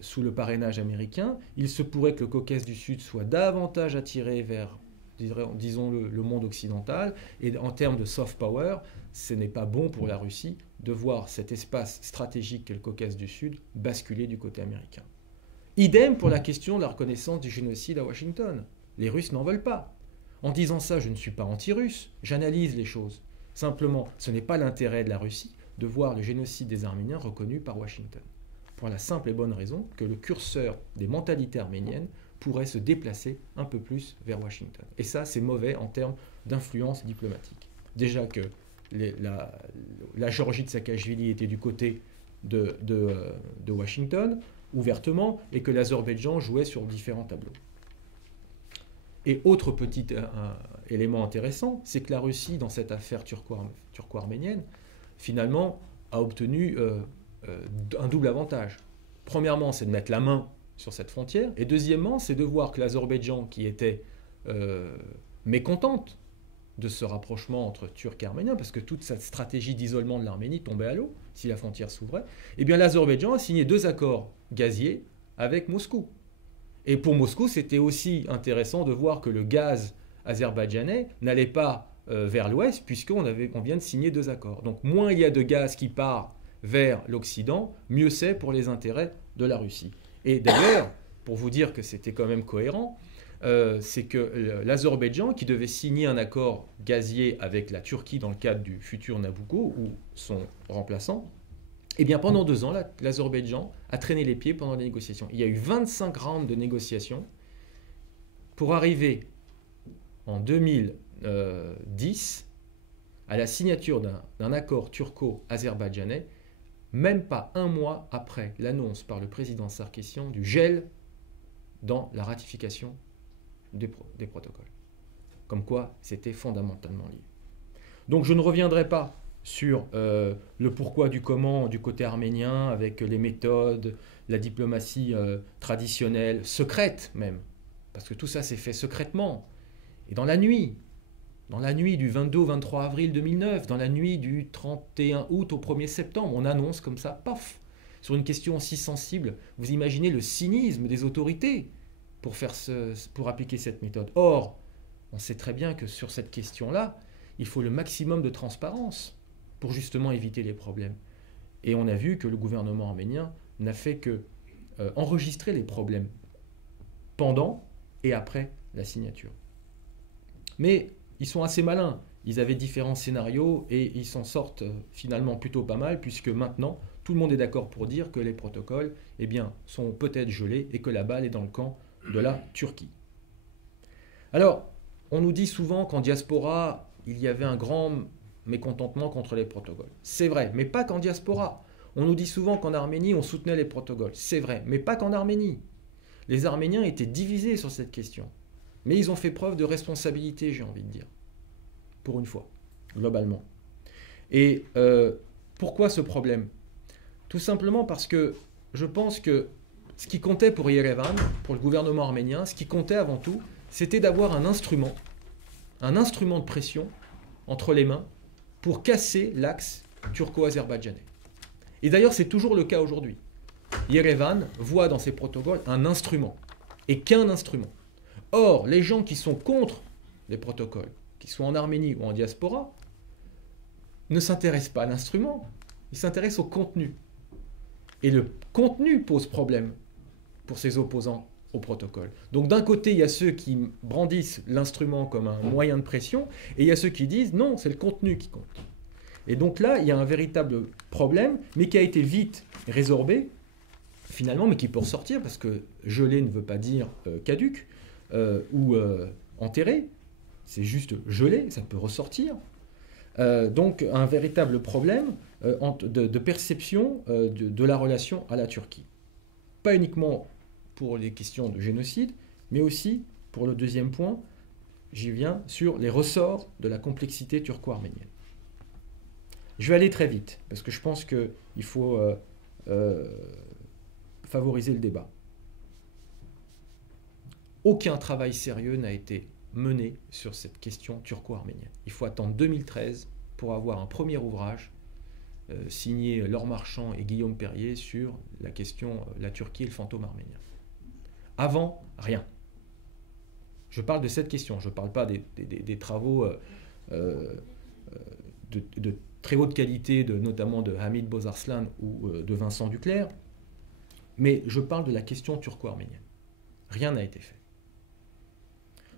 sous le parrainage américain, il se pourrait que le Caucase du Sud soit davantage attiré vers, disons, le monde occidental. Et en termes de soft power, ce n'est pas bon pour la Russie de voir cet espace stratégique qu'est le Caucase du Sud basculer du côté américain. Idem pour la question de la reconnaissance du génocide à Washington. Les Russes n'en veulent pas. En disant ça, je ne suis pas anti-russe, j'analyse les choses. Simplement, ce n'est pas l'intérêt de la Russie de voir le génocide des Arméniens reconnu par Washington. Pour la simple et bonne raison que le curseur des mentalités arméniennes pourrait se déplacer un peu plus vers Washington. Et ça, c'est mauvais en termes d'influence diplomatique. Déjà que la Géorgie de Saakachvili était du côté de Washington, ouvertement, et que l'Azerbaïdjan jouait sur différents tableaux. Et autre petit élément intéressant, c'est que la Russie, dans cette affaire turco-arménienne, finalement, a obtenu un double avantage. Premièrement, c'est de mettre la main sur cette frontière, et deuxièmement, c'est de voir que l'Azerbaïdjan, qui était mécontente de ce rapprochement entre Turcs et Arméniens, parce que toute cette stratégie d'isolement de l'Arménie tombait à l'eau si la frontière s'ouvrait, eh bien l'Azerbaïdjan a signé 2 accords gaziers avec Moscou. Et pour Moscou, c'était aussi intéressant de voir que le gaz azerbaïdjanais n'allait pas vers l'ouest, puisqu'on vient de signer 2 accords. Donc moins il y a de gaz qui part vers l'Occident, mieux c'est pour les intérêts de la Russie. Et d'ailleurs, pour vous dire que c'était quand même cohérent, c'est que l'Azerbaïdjan, qui devait signer un accord gazier avec la Turquie dans le cadre du futur Nabucco, ou son remplaçant, eh bien pendant 2 ans, l'Azerbaïdjan a traîné les pieds pendant les négociations. Il y a eu 25 rounds de négociations pour arriver en 2010 à la signature d'un accord turco-azerbaïdjanais, même pas 1 mois après l'annonce par le président Sarkissian du gel dans la ratification des protocoles. Comme quoi, c'était fondamentalement lié. Donc je ne reviendrai pas sur le pourquoi du comment du côté arménien, avec les méthodes, la diplomatie traditionnelle, secrète même, parce que tout ça s'est fait secrètement. Et dans la nuit du 22 au 23 avril 2009, dans la nuit du 31 août au 1er septembre, on annonce comme ça, paf, sur une question si sensible. Vous imaginez le cynisme des autorités pour appliquer cette méthode. Or, on sait très bien que sur cette question-là, il faut le maximum de transparence pour justement éviter les problèmes. Et on a vu que le gouvernement arménien n'a fait que enregistrer les problèmes pendant et après la signature. Mais ils sont assez malins. Ils avaient différents scénarios et ils s'en sortent finalement plutôt pas mal, puisque maintenant, tout le monde est d'accord pour dire que les protocoles eh bien, sont peut-être gelés et que la balle est dans le camp de la Turquie. Alors, on nous dit souvent qu'en diaspora, il y avait un grand mécontentement contre les protocoles. C'est vrai, mais pas qu'en diaspora. On nous dit souvent qu'en Arménie, on soutenait les protocoles. C'est vrai, mais pas qu'en Arménie. Les Arméniens étaient divisés sur cette question. Mais ils ont fait preuve de responsabilité, j'ai envie de dire. Pour une fois, globalement. Et pourquoi ce problème? Tout simplement parce que je pense que ce qui comptait pour Yerevan, pour le gouvernement arménien, ce qui comptait avant tout, c'était d'avoir un instrument de pression entre les mains pour casser l'axe turco-azerbaïdjanais. Et d'ailleurs, c'est toujours le cas aujourd'hui. Yerevan voit dans ses protocoles un instrument, et qu'un instrument. Or, les gens qui sont contre les protocoles, qu'ils soient en Arménie ou en diaspora, ne s'intéressent pas à l'instrument, ils s'intéressent au contenu. Et le contenu pose problème pour ses opposants au protocole. Donc d'un côté, il y a ceux qui brandissent l'instrument comme un moyen de pression, et il y a ceux qui disent non, c'est le contenu qui compte. Et donc là, il y a un véritable problème, mais qui a été vite résorbé, finalement, mais qui peut ressortir, parce que gelé ne veut pas dire caduc ou enterré, c'est juste gelé, ça peut ressortir. Donc un véritable problème de perception de la relation à la Turquie. Pas uniquement pour les questions de génocide, mais aussi, pour le deuxième point, j'y viens, sur les ressorts de la complexité turco-arménienne. Je vais aller très vite, parce que je pense qu'il faut favoriser le débat. Aucun travail sérieux n'a été mené sur cette question turco-arménienne. Il faut attendre 2013 pour avoir un premier ouvrage signé Laure Marchand et Guillaume Perrier sur la question la Turquie et le fantôme arménien. Avant, rien. Je parle de cette question, je ne parle pas des travaux de très haute qualité, notamment de Hamid Bozarslan ou de Vincent Duclerc, mais je parle de la question turco-arménienne. Rien n'a été fait.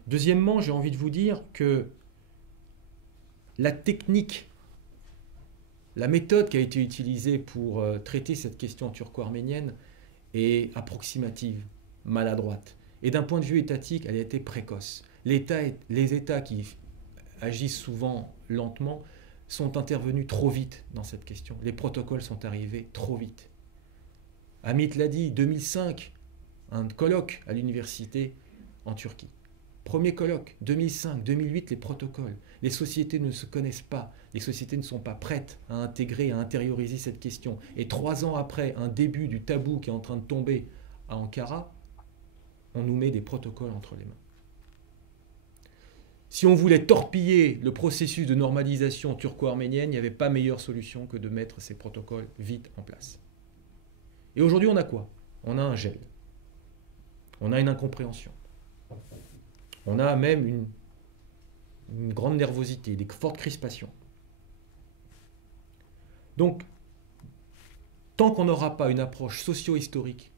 Deuxièmement, j'ai envie de vous dire que la technique, la méthode qui a été utilisée pour traiter cette question turco-arménienne est approximative, maladroite. Et d'un point de vue étatique, elle a été précoce. Les États qui agissent souvent lentement sont intervenus trop vite dans cette question. Les protocoles sont arrivés trop vite. Hamid l'a dit, 2005, un colloque à l'université en Turquie. Premier colloque, 2005, 2008, les protocoles. Les sociétés ne se connaissent pas, les sociétés ne sont pas prêtes à intégrer, à intérioriser cette question. Et 3 ans après, un début du tabou qui est en train de tomber à Ankara, on nous met des protocoles entre les mains. Si on voulait torpiller le processus de normalisation turco-arménienne, il n'y avait pas meilleure solution que de mettre ces protocoles vite en place. Et aujourd'hui, on a quoi? On a un gel. On a une incompréhension. On a même une grande nervosité, des fortes crispations. Donc, tant qu'on n'aura pas une approche socio-historique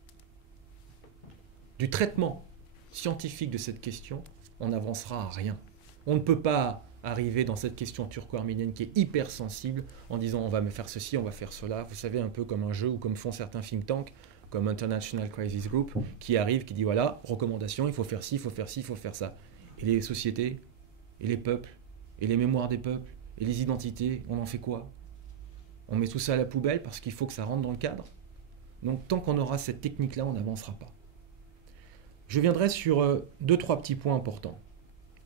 du traitement scientifique de cette question, on n'avancera à rien. On ne peut pas arriver dans cette question turco-arménienne qui est hyper sensible en disant on va me faire ceci, on va faire cela. Vous savez, un peu comme un jeu ou comme font certains think tanks, comme International Crisis Group, qui arrive, qui dit voilà, recommandation, il faut faire ci, il faut faire ci, il faut faire ça. Et les sociétés, et les peuples, et les mémoires des peuples, et les identités, on en fait quoi? On met tout ça à la poubelle parce qu'il faut que ça rentre dans le cadre. Donc tant qu'on aura cette technique-là, on n'avancera pas. Je viendrai sur 2-3 petits points importants.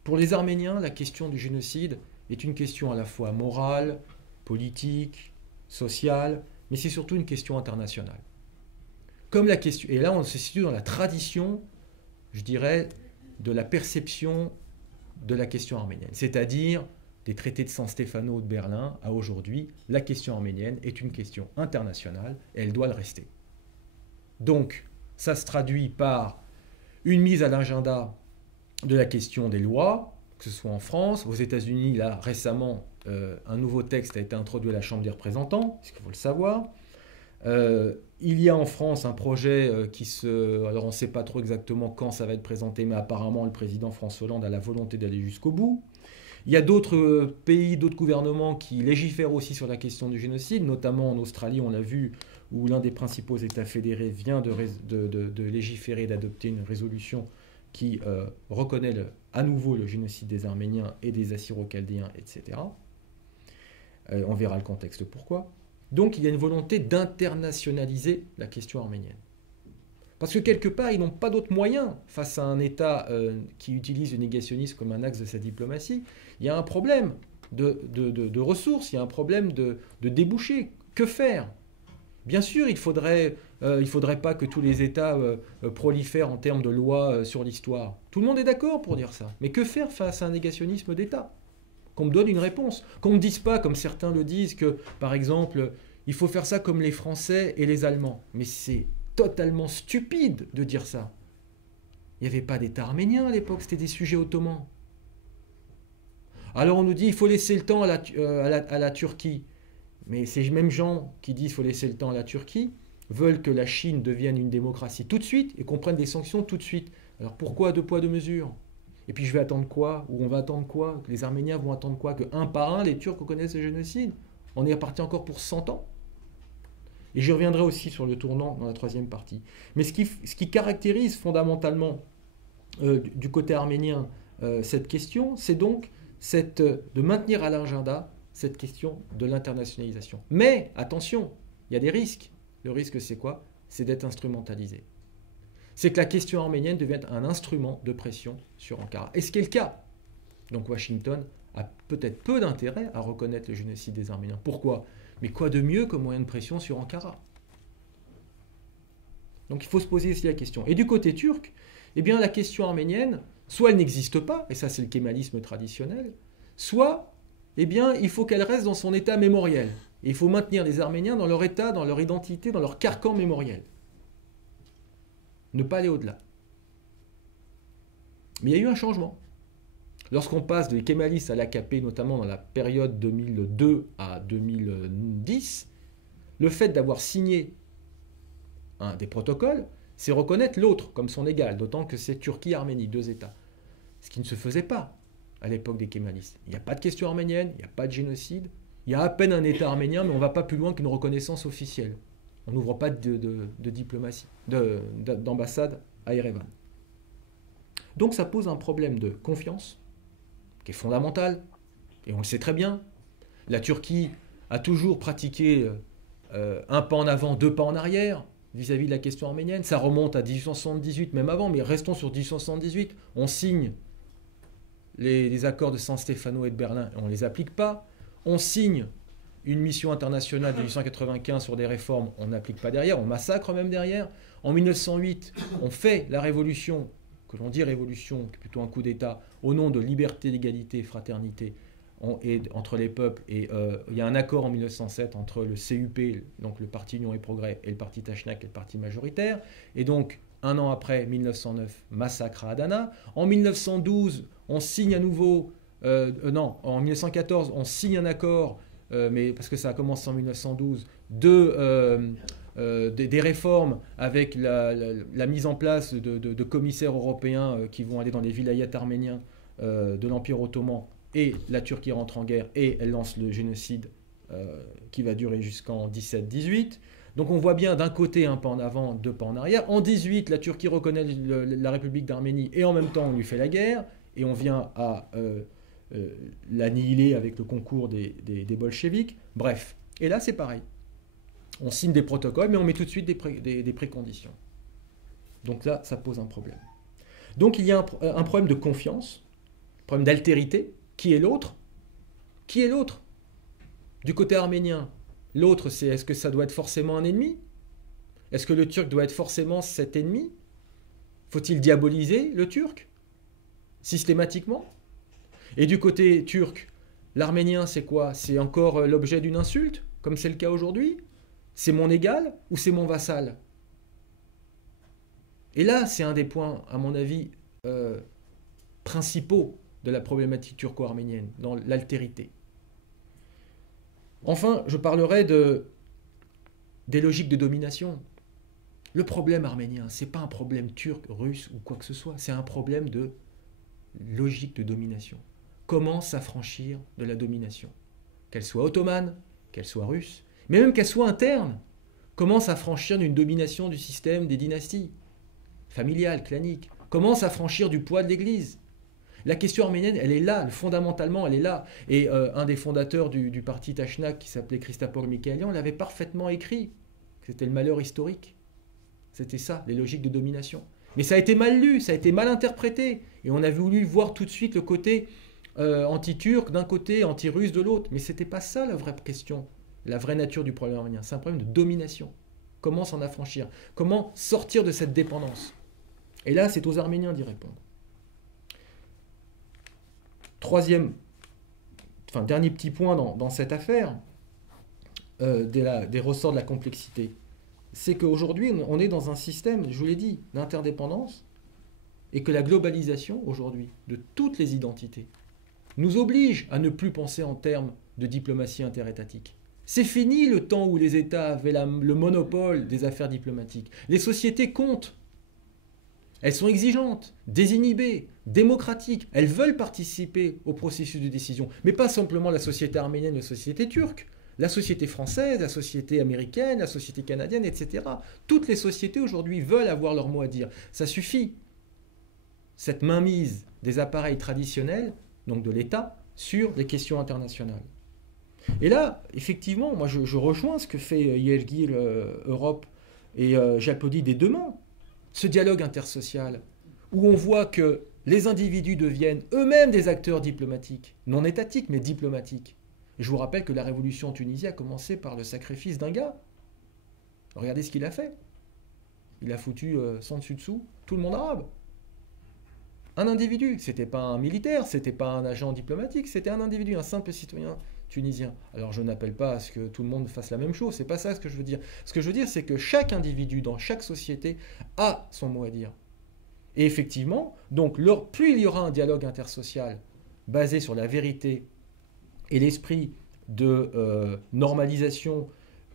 Pour les Arméniens, la question du génocide est une question à la fois morale, politique, sociale, mais c'est surtout une question internationale. Comme la question, et là on se situe dans la tradition, je dirais, de la perception de la question arménienne, c'est-à-dire des traités de San Stefano de Berlin à aujourd'hui, la question arménienne est une question internationale et elle doit le rester. Donc, ça se traduit par une mise à l'agenda de la question des lois, que ce soit en France, aux États-Unis, là récemment, un nouveau texte a été introduit à la Chambre des représentants, il faut le savoir. Il y a en France un projet alors on ne sait pas trop exactement quand ça va être présenté, mais apparemment le président François Hollande a la volonté d'aller jusqu'au bout. Il y a d'autres pays, d'autres gouvernements qui légifèrent aussi sur la question du génocide, notamment en Australie, on l'a vu, où l'un des principaux États fédérés vient de légiférer, d'adopter une résolution qui reconnaît à nouveau le génocide des Arméniens et des Assyro-Chaldéens, etc. On verra le contexte pourquoi. Donc il y a une volonté d'internationaliser la question arménienne. Parce que quelque part, ils n'ont pas d'autres moyens face à un État qui utilise le négationnisme comme un axe de sa diplomatie. Il y a un problème de ressources, il y a un problème de débouchés. Que faire ? Bien sûr, il ne faudrait pas que tous les États prolifèrent en termes de lois sur l'histoire. Tout le monde est d'accord pour dire ça. Mais que faire face à un négationnisme d'État ? Qu'on me donne une réponse. Qu'on ne me dise pas, comme certains le disent, que, par exemple, il faut faire ça comme les Français et les Allemands. Mais c'est totalement stupide de dire ça. Il n'y avait pas d'État arménien à l'époque, c'était des sujets ottomans. Alors on nous dit il faut laisser le temps à la Turquie. Mais ces mêmes gens qui disent qu'il faut laisser le temps à la Turquie veulent que la Chine devienne une démocratie tout de suite et qu'on prenne des sanctions tout de suite. Alors pourquoi deux poids, deux mesures ? Et puis je vais attendre quoi ? Ou on va attendre quoi ? Que les Arméniens vont attendre quoi ? Que un par un, les Turcs reconnaissent le génocide ? On est reparti encore pour 100 ans ? Et je reviendrai aussi sur le tournant dans la troisième partie. Mais ce qui caractérise fondamentalement du côté arménien cette question, c'est donc de maintenir à l'agenda cette question de l'internationalisation. Mais, attention, il y a des risques. Le risque, c'est quoi ? C'est d'être instrumentalisé. C'est que la question arménienne devienne un instrument de pression sur Ankara. Et ce qui est le cas. Donc Washington a peut-être peu d'intérêt à reconnaître le génocide des Arméniens. Pourquoi ? Mais quoi de mieux que moyen de pression sur Ankara ? Donc il faut se poser aussi la question. Et du côté turc, eh bien la question arménienne, soit elle n'existe pas, et ça c'est le kémalisme traditionnel, soit eh bien, il faut qu'elle reste dans son état mémoriel. Et il faut maintenir les Arméniens dans leur état, dans leur identité, dans leur carcan mémoriel. Ne pas aller au-delà. Mais il y a eu un changement. Lorsqu'on passe des kémalistes à l'AKP, notamment dans la période 2002 à 2010, le fait d'avoir signé des protocoles, c'est reconnaître l'autre comme son égal, d'autant que c'est Turquie-Arménie, deux États. Ce qui ne se faisait pas à l'époque des kémalistes. Il n'y a pas de question arménienne, il n'y a pas de génocide, il y a à peine un État arménien, mais on ne va pas plus loin qu'une reconnaissance officielle. On n'ouvre pas de diplomatie, d'ambassade à Erevan. Donc ça pose un problème de confiance, qui est fondamental, et on le sait très bien. La Turquie a toujours pratiqué un pas en avant, deux pas en arrière, vis-à-vis de la question arménienne. Ça remonte à 1878, même avant, mais restons sur 1878. On signe les accords de San Stefano et de Berlin, et on ne les applique pas. On signe une mission internationale de 1895 sur des réformes, on n'applique pas derrière, on massacre même derrière. En 1908, on fait la révolution, que l'on dit révolution, qui est plutôt un coup d'État, au nom de liberté, d'égalité et fraternité entre les peuples. Et il y a un accord en 1907 entre le CUP, donc le Parti Union et Progrès, et le Parti Tachnak, qui est le parti majoritaire. Et donc, un an après, 1909, massacre à Adana. En 1912, on signe à nouveau... en 1914, on signe un accord, mais parce que ça a commencé en 1912, des réformes avec la mise en place de commissaires européens qui vont aller dans les vilayets arméniens de l'Empire ottoman, et la Turquie rentre en guerre et elle lance le génocide qui va durer jusqu'en 17-18. Donc on voit bien d'un côté un pas en avant, deux pas en arrière. En 18, la Turquie reconnaît la République d'Arménie et en même temps on lui fait la guerre et on vient à l'annihiler avec le concours des bolcheviks. Bref, et là c'est pareil. On signe des protocoles mais on met tout de suite des préconditions. Donc là ça pose un problème. Donc il y a un problème de confiance, un problème d'altérité. Qui est l'autre ? Qui est l'autre ? Du côté arménien, l'autre, c'est est-ce que ça doit être forcément un ennemi ? Est-ce que le Turc doit être forcément cet ennemi ? Faut-il diaboliser le Turc ? Systématiquement ? Et du côté turc, l'arménien, c'est quoi ? C'est encore l'objet d'une insulte, comme c'est le cas aujourd'hui ? C'est mon égal ou c'est mon vassal ? Et là, c'est un des points, à mon avis, principaux de la problématique turco-arménienne, dans l'altérité. Enfin, je parlerai des logiques de domination. Le problème arménien, ce n'est pas un problème turc, russe ou quoi que ce soit, c'est un problème de logique de domination. Comment s'affranchir de la domination? Qu'elle soit ottomane, qu'elle soit russe, mais même qu'elle soit interne. Comment s'affranchir d'une domination du système des dynasties familiales, claniques? Comment s'affranchir du poids de l'Église? La question arménienne, elle est là, fondamentalement, elle est là. Et un des fondateurs du parti Tachnak, qui s'appelait Christophe Michaelian, l'avait parfaitement écrit. C'était le malheur historique. C'était ça, les logiques de domination. Mais ça a été mal lu, ça a été mal interprété. Et on a voulu voir tout de suite le côté anti-turc d'un côté, anti-russe de l'autre. Mais ce n'était pas ça la vraie question, la vraie nature du problème arménien. C'est un problème de domination. Comment s'en affranchir? Comment sortir de cette dépendance? Et là, c'est aux Arméniens d'y répondre. Dernier petit point dans cette affaire, des ressorts de la complexité, c'est qu'aujourd'hui, on est dans un système, je vous l'ai dit, d'interdépendance, et que la globalisation, aujourd'hui, de toutes les identités, nous oblige à ne plus penser en termes de diplomatie interétatique. C'est fini le temps où les États avaient le monopole des affaires diplomatiques. Les sociétés comptent. Elles sont exigeantes, désinhibées, démocratiques. Elles veulent participer au processus de décision. Mais pas simplement la société arménienne, la société turque, la société française, la société américaine, la société canadienne, etc. Toutes les sociétés aujourd'hui veulent avoir leur mot à dire. Ça suffit. Cette mainmise des appareils traditionnels, donc de l'État, sur des questions internationales. Et là, effectivement, moi je rejoins ce que fait Yergir Europe et j'applaudis des deux mains. Ce dialogue intersocial, où on voit que les individus deviennent eux-mêmes des acteurs diplomatiques, non étatiques, mais diplomatiques. Et je vous rappelle que la révolution en Tunisie a commencé par le sacrifice d'un gars. Regardez ce qu'il a fait. Il a foutu sans dessus-dessous tout le monde arabe. Un individu, c'était pas un militaire, c'était pas un agent diplomatique, c'était un individu, un simple citoyen tunisien. Alors je n'appelle pas à ce que tout le monde fasse la même chose, c'est pas ça ce que je veux dire. Ce que je veux dire, c'est que chaque individu dans chaque société a son mot à dire. Et effectivement, donc plus il y aura un dialogue intersocial basé sur la vérité et l'esprit de normalisation,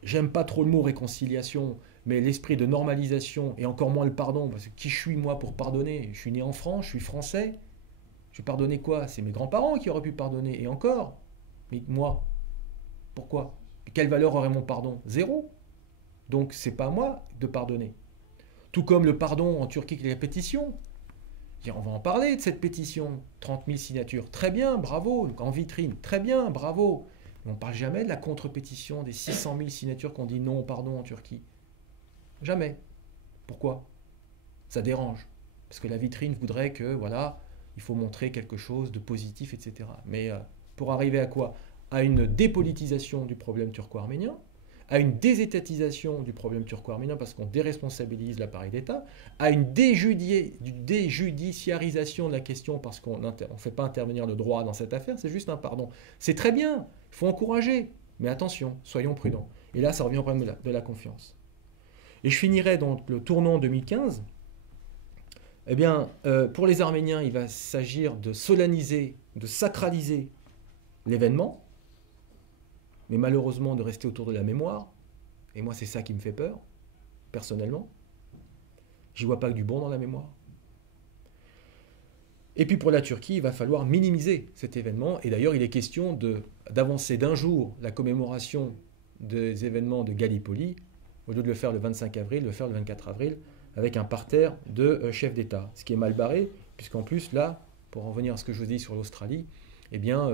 j'aime pas trop le mot réconciliation, mais l'esprit de normalisation et encore moins le pardon, parce que qui je suis moi pour pardonner? Je suis né en France, je suis français, je vais pardonner quoi? C'est mes grands-parents qui auraient pu pardonner, et encore. Mais moi, pourquoi? Quelle valeur aurait mon pardon? Zéro. Donc c'est pas à moi de pardonner. Tout comme le pardon en Turquie qui est la pétition. On va en parler de cette pétition. 30 000 signatures, très bien, bravo. En vitrine, très bien, bravo. Mais on ne parle jamais de la contre-pétition des 600 000 signatures qu'on dit non au pardon en Turquie. Jamais. Pourquoi? Ça dérange. Parce que la vitrine voudrait que, voilà, il faut montrer quelque chose de positif, etc. Mais pour arriver à quoi? À une dépolitisation du problème turco-arménien, à une désétatisation du problème turco-arménien parce qu'on déresponsabilise l'appareil d'État, à une déjudiciarisation de la question parce qu'on ne fait pas intervenir le droit dans cette affaire, c'est juste un pardon. C'est très bien, il faut encourager, mais attention, soyons prudents. Et là, ça revient au problème de la confiance. Et je finirai donc le tournant 2015. Eh bien, pour les Arméniens, il va s'agir de solenniser, de sacraliser l'événement, mais malheureusement de rester autour de la mémoire. Et moi, c'est ça qui me fait peur, personnellement. J'y vois pas que du bon dans la mémoire. Et puis pour la Turquie, il va falloir minimiser cet événement. Et d'ailleurs, il est question d'avancer d'un jour la commémoration des événements de Gallipoli, au lieu de le faire le 25 avril, de le faire le 24 avril, avec un parterre de chefs d'État. Ce qui est mal barré, puisqu'en plus, là, pour en revenir à ce que je vous dis sur l'Australie, eh bien,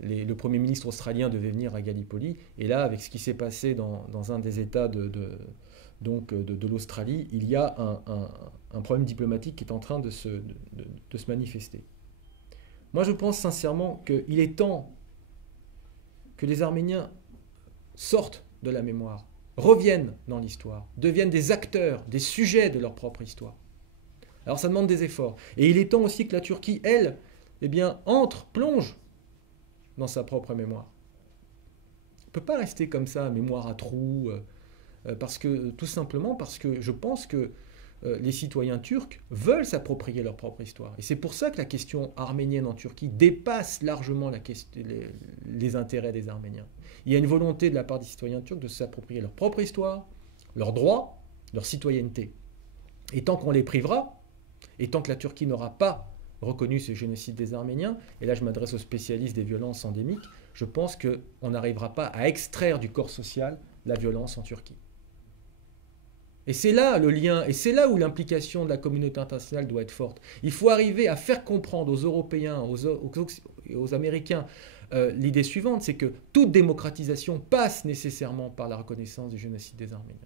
le Premier ministre australien devait venir à Gallipoli, et là, avec ce qui s'est passé dans un des États de l'Australie, il y a un problème diplomatique qui est en train de se manifester. Moi, je pense sincèrement qu'il est temps que les Arméniens sortent de la mémoire, reviennent dans l'histoire, deviennent des acteurs, des sujets de leur propre histoire. Alors ça demande des efforts. Et il est temps aussi que la Turquie, elle, eh bien, plonge dans sa propre mémoire. On ne peut pas rester comme ça, mémoire à trous, tout simplement parce que je pense que les citoyens turcs veulent s'approprier leur propre histoire. Et c'est pour ça que la question arménienne en Turquie dépasse largement les intérêts des Arméniens. Il y a une volonté de la part des citoyens turcs de s'approprier leur propre histoire, leurs droits, leur citoyenneté. Et tant qu'on les privera, et tant que la Turquie n'aura pas reconnu ce génocide des Arméniens, et là je m'adresse aux spécialistes des violences endémiques, je pense qu'on n'arrivera pas à extraire du corps social la violence en Turquie. Et c'est là le lien, et c'est là où l'implication de la communauté internationale doit être forte. Il faut arriver à faire comprendre aux Européens, aux Américains, l'idée suivante, c'est que toute démocratisation passe nécessairement par la reconnaissance du génocide des Arméniens.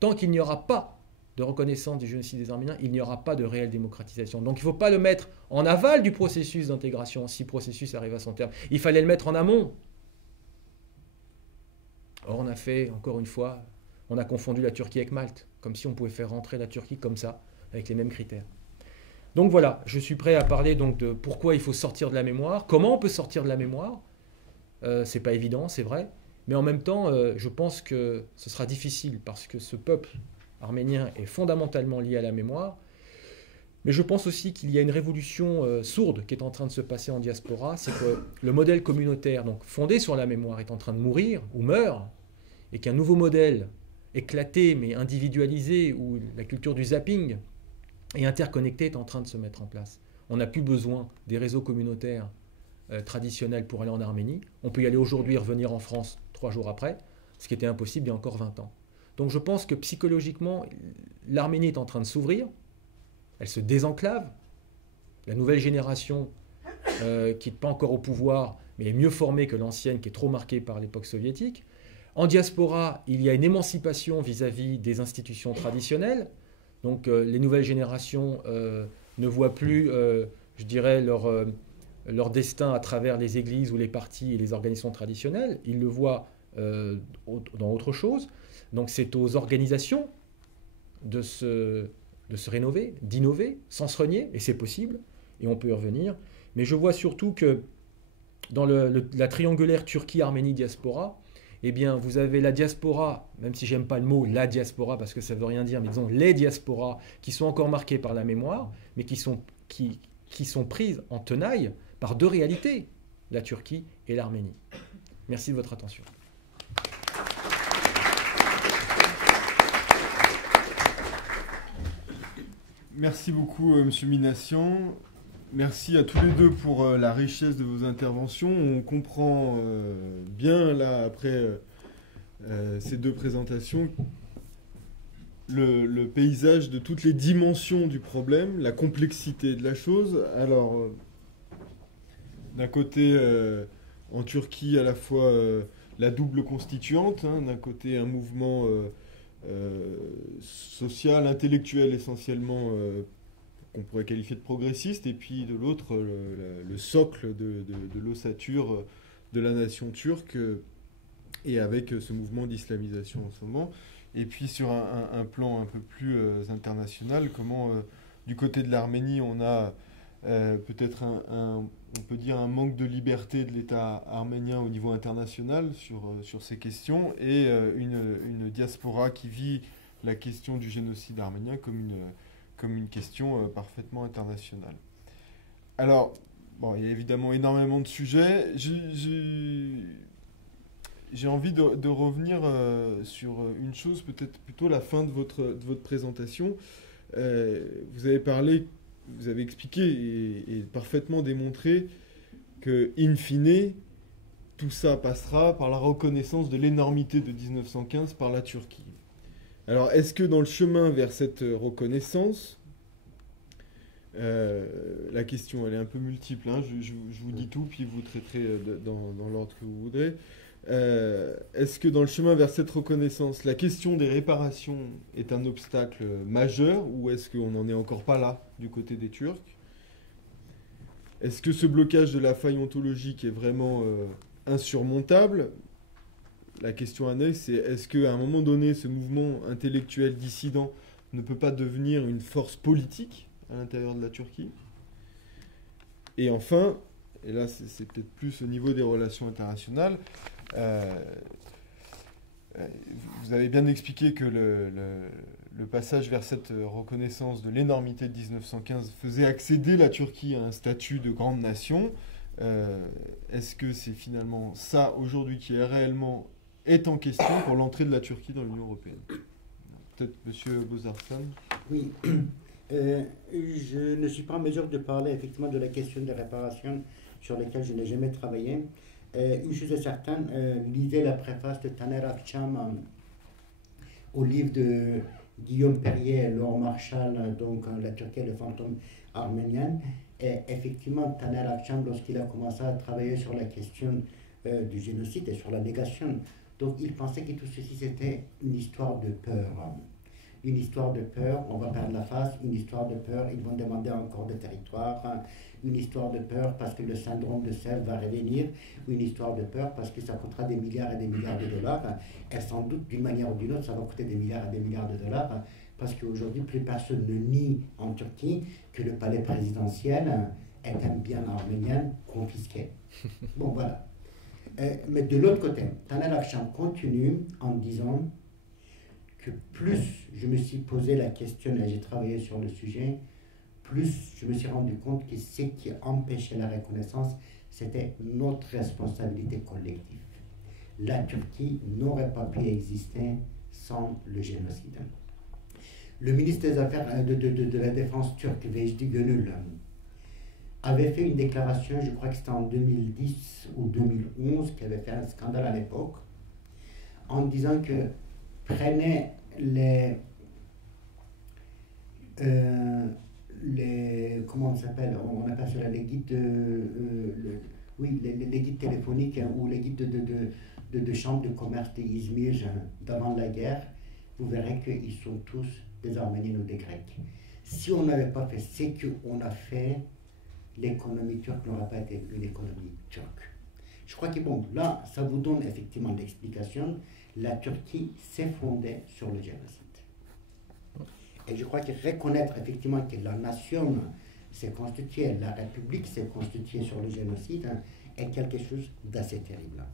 Tant qu'il n'y aura pas de reconnaissance du génocide des Arméniens, il n'y aura pas de réelle démocratisation. Donc il ne faut pas le mettre en aval du processus d'intégration si le processus arrive à son terme. Il fallait le mettre en amont. Or on a fait, encore une fois, on a confondu la Turquie avec Malte, comme si on pouvait faire rentrer la Turquie comme ça, avec les mêmes critères. Donc voilà, je suis prêt à parler donc de pourquoi il faut sortir de la mémoire, comment on peut sortir de la mémoire. C'est pas évident, c'est vrai, mais en même temps, je pense que ce sera difficile parce que ce peuple arménien est fondamentalement lié à la mémoire. Mais je pense aussi qu'il y a une révolution sourde qui est en train de se passer en diaspora, c'est que le modèle communautaire, donc fondé sur la mémoire, est en train de mourir ou meurt, et qu'un nouveau modèle éclaté mais individualisé, où la culture du zapping et interconnectée est en train de se mettre en place. On n'a plus besoin des réseaux communautaires traditionnels pour aller en Arménie. On peut y aller aujourd'hui et revenir en France 3 jours après, ce qui était impossible il y a encore 20 ans. Donc je pense que psychologiquement, l'Arménie est en train de s'ouvrir, elle se désenclave. La nouvelle génération, qui n'est pas encore au pouvoir, mais est mieux formée que l'ancienne, qui est trop marquée par l'époque soviétique. En diaspora, il y a une émancipation vis-à-vis des institutions traditionnelles. Donc les nouvelles générations ne voient plus, je dirais, leur destin à travers les églises ou les partis et les organisations traditionnelles. Ils le voient dans autre chose. Donc c'est aux organisations de se rénover, d'innover, sans se renier, et c'est possible, et on peut y revenir. Mais je vois surtout que dans la triangulaire Turquie-Arménie-Diaspora, eh bien, vous avez la diaspora, même si j'aime pas le mot la diaspora, parce que ça veut rien dire, mais disons les diasporas, qui sont encore marquées par la mémoire, mais qui sont prises en tenaille par 2 réalités, la Turquie et l'Arménie. Merci de votre attention. Merci beaucoup, M. Minassian. Merci à tous les deux pour la richesse de vos interventions. On comprend bien, là, après ces 2 présentations, le paysage de toutes les dimensions du problème, la complexité de la chose. Alors, d'un côté, en Turquie, à la fois la double constituante, hein, d'un côté un mouvement social, intellectuel essentiellement, qu'on pourrait qualifier de progressiste, et puis de l'autre, le socle de l'ossature de la nation turque, et avec ce mouvement d'islamisation en ce moment. Et puis sur un plan un peu plus international, comment du côté de l'Arménie, on a peut-être on peut dire un manque de liberté de l'État arménien au niveau international sur ces questions, et une diaspora qui vit la question du génocide arménien comme une question parfaitement internationale. Alors, bon, il y a évidemment énormément de sujets. J'ai envie de revenir sur une chose, peut-être plutôt la fin de votre présentation. Vous avez parlé, vous avez expliqué et parfaitement démontré que, in fine, tout ça passera par la reconnaissance de l'énormité de 1915 par la Turquie. Alors, est-ce que dans le chemin vers cette reconnaissance, la question elle est un peu multiple, hein, je vous dis tout, puis vous traiterez dans l'ordre que vous voudrez. Est-ce que dans le chemin vers cette reconnaissance, la question des réparations est un obstacle majeur, ou est-ce qu'on n'en est encore pas là du côté des Turcs? Est-ce que ce blocage de la faille ontologique est vraiment insurmontable? La question annexe, c'est est-ce qu'à un moment donné, ce mouvement intellectuel dissident ne peut pas devenir une force politique à l'intérieur de la Turquie? Et enfin, et là c'est peut-être plus au niveau des relations internationales, vous avez bien expliqué que le passage vers cette reconnaissance de l'énormité de 1915 faisait accéder la Turquie à un statut de grande nation. Est-ce que c'est finalement ça aujourd'hui qui est réellement est en question pour l'entrée de la Turquie dans l'Union européenne? Peut-être Monsieur Bozarsan. Oui, je ne suis pas en mesure de parler effectivement de la question des réparations sur lesquelles je n'ai jamais travaillé. Une chose est certaine, lisez la préface de Taner Akçam au livre de Guillaume Perrier, Laure Marshall, donc La Turquie et le fantôme arménien. Et effectivement, Taner Akçam, lorsqu'il a commencé à travailler sur la question du génocide et sur la négation, donc il pensait que tout ceci c'était une histoire de peur. Une histoire de peur, on va perdre la face, une histoire de peur, ils vont demander encore des territoires, une histoire de peur parce que le syndrome de Sèvres va revenir, une histoire de peur parce que ça coûtera des milliards et des milliards de dollars, et sans doute d'une manière ou d'une autre ça va coûter des milliards et des milliards de dollars, parce qu'aujourd'hui plus personne ne nie en Turquie que le palais présidentiel est un bien arménien confisqué. Bon voilà. Mais de l'autre côté, Taner Akçam continue en disant que plus je me suis posé la question et j'ai travaillé sur le sujet, plus je me suis rendu compte que ce qui empêchait la reconnaissance, c'était notre responsabilité collective. La Turquie n'aurait pas pu exister sans le génocide. Le ministre des Affaires de la Défense turque, Vejdi Gönül, avait fait une déclaration, je crois que c'était en 2010 ou 2011, qui avait fait un scandale à l'époque, en disant que prenez les comment on s'appelle, on appelle cela les guides oui, les guides téléphoniques, hein, ou les guides de chambres de commerce d'Izmir d'avant la guerre, vous verrez qu'ils sont tous des Arméniens ou des Grecs. Si on n'avait pas fait ce qu'on a fait, l'économie turque n'aurait pas été une économie turque. Je crois que bon, là, ça vous donne effectivement l'explication. La Turquie s'est fondée sur le génocide. Et je crois que reconnaître effectivement que la nation s'est constituée, la République s'est constituée sur le génocide, hein, est quelque chose d'assez terrible.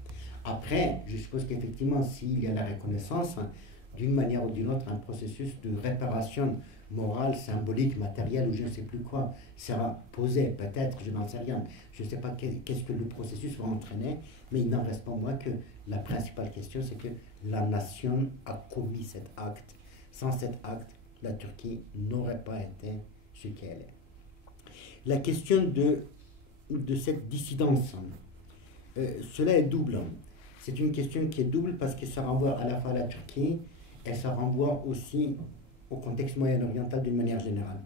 Après, je suppose qu'effectivement, s'il y a la reconnaissance, hein, d'une manière ou d'une autre, un processus de réparation morale, symbolique, matérielle ou je ne sais plus quoi sera posé, peut-être, je n'en sais rien. Je ne sais pas qu'est-ce que le processus va entraîner, mais il n'en reste pas moins que la principale question, c'est que la nation a commis cet acte. Sans cet acte, la Turquie n'aurait pas été ce qu'elle est. La question de cette dissidence, cela est double. C'est une question qui est double parce que ça renvoie à la fois à la Turquie et ça renvoie aussi au contexte moyen-oriental d'une manière générale.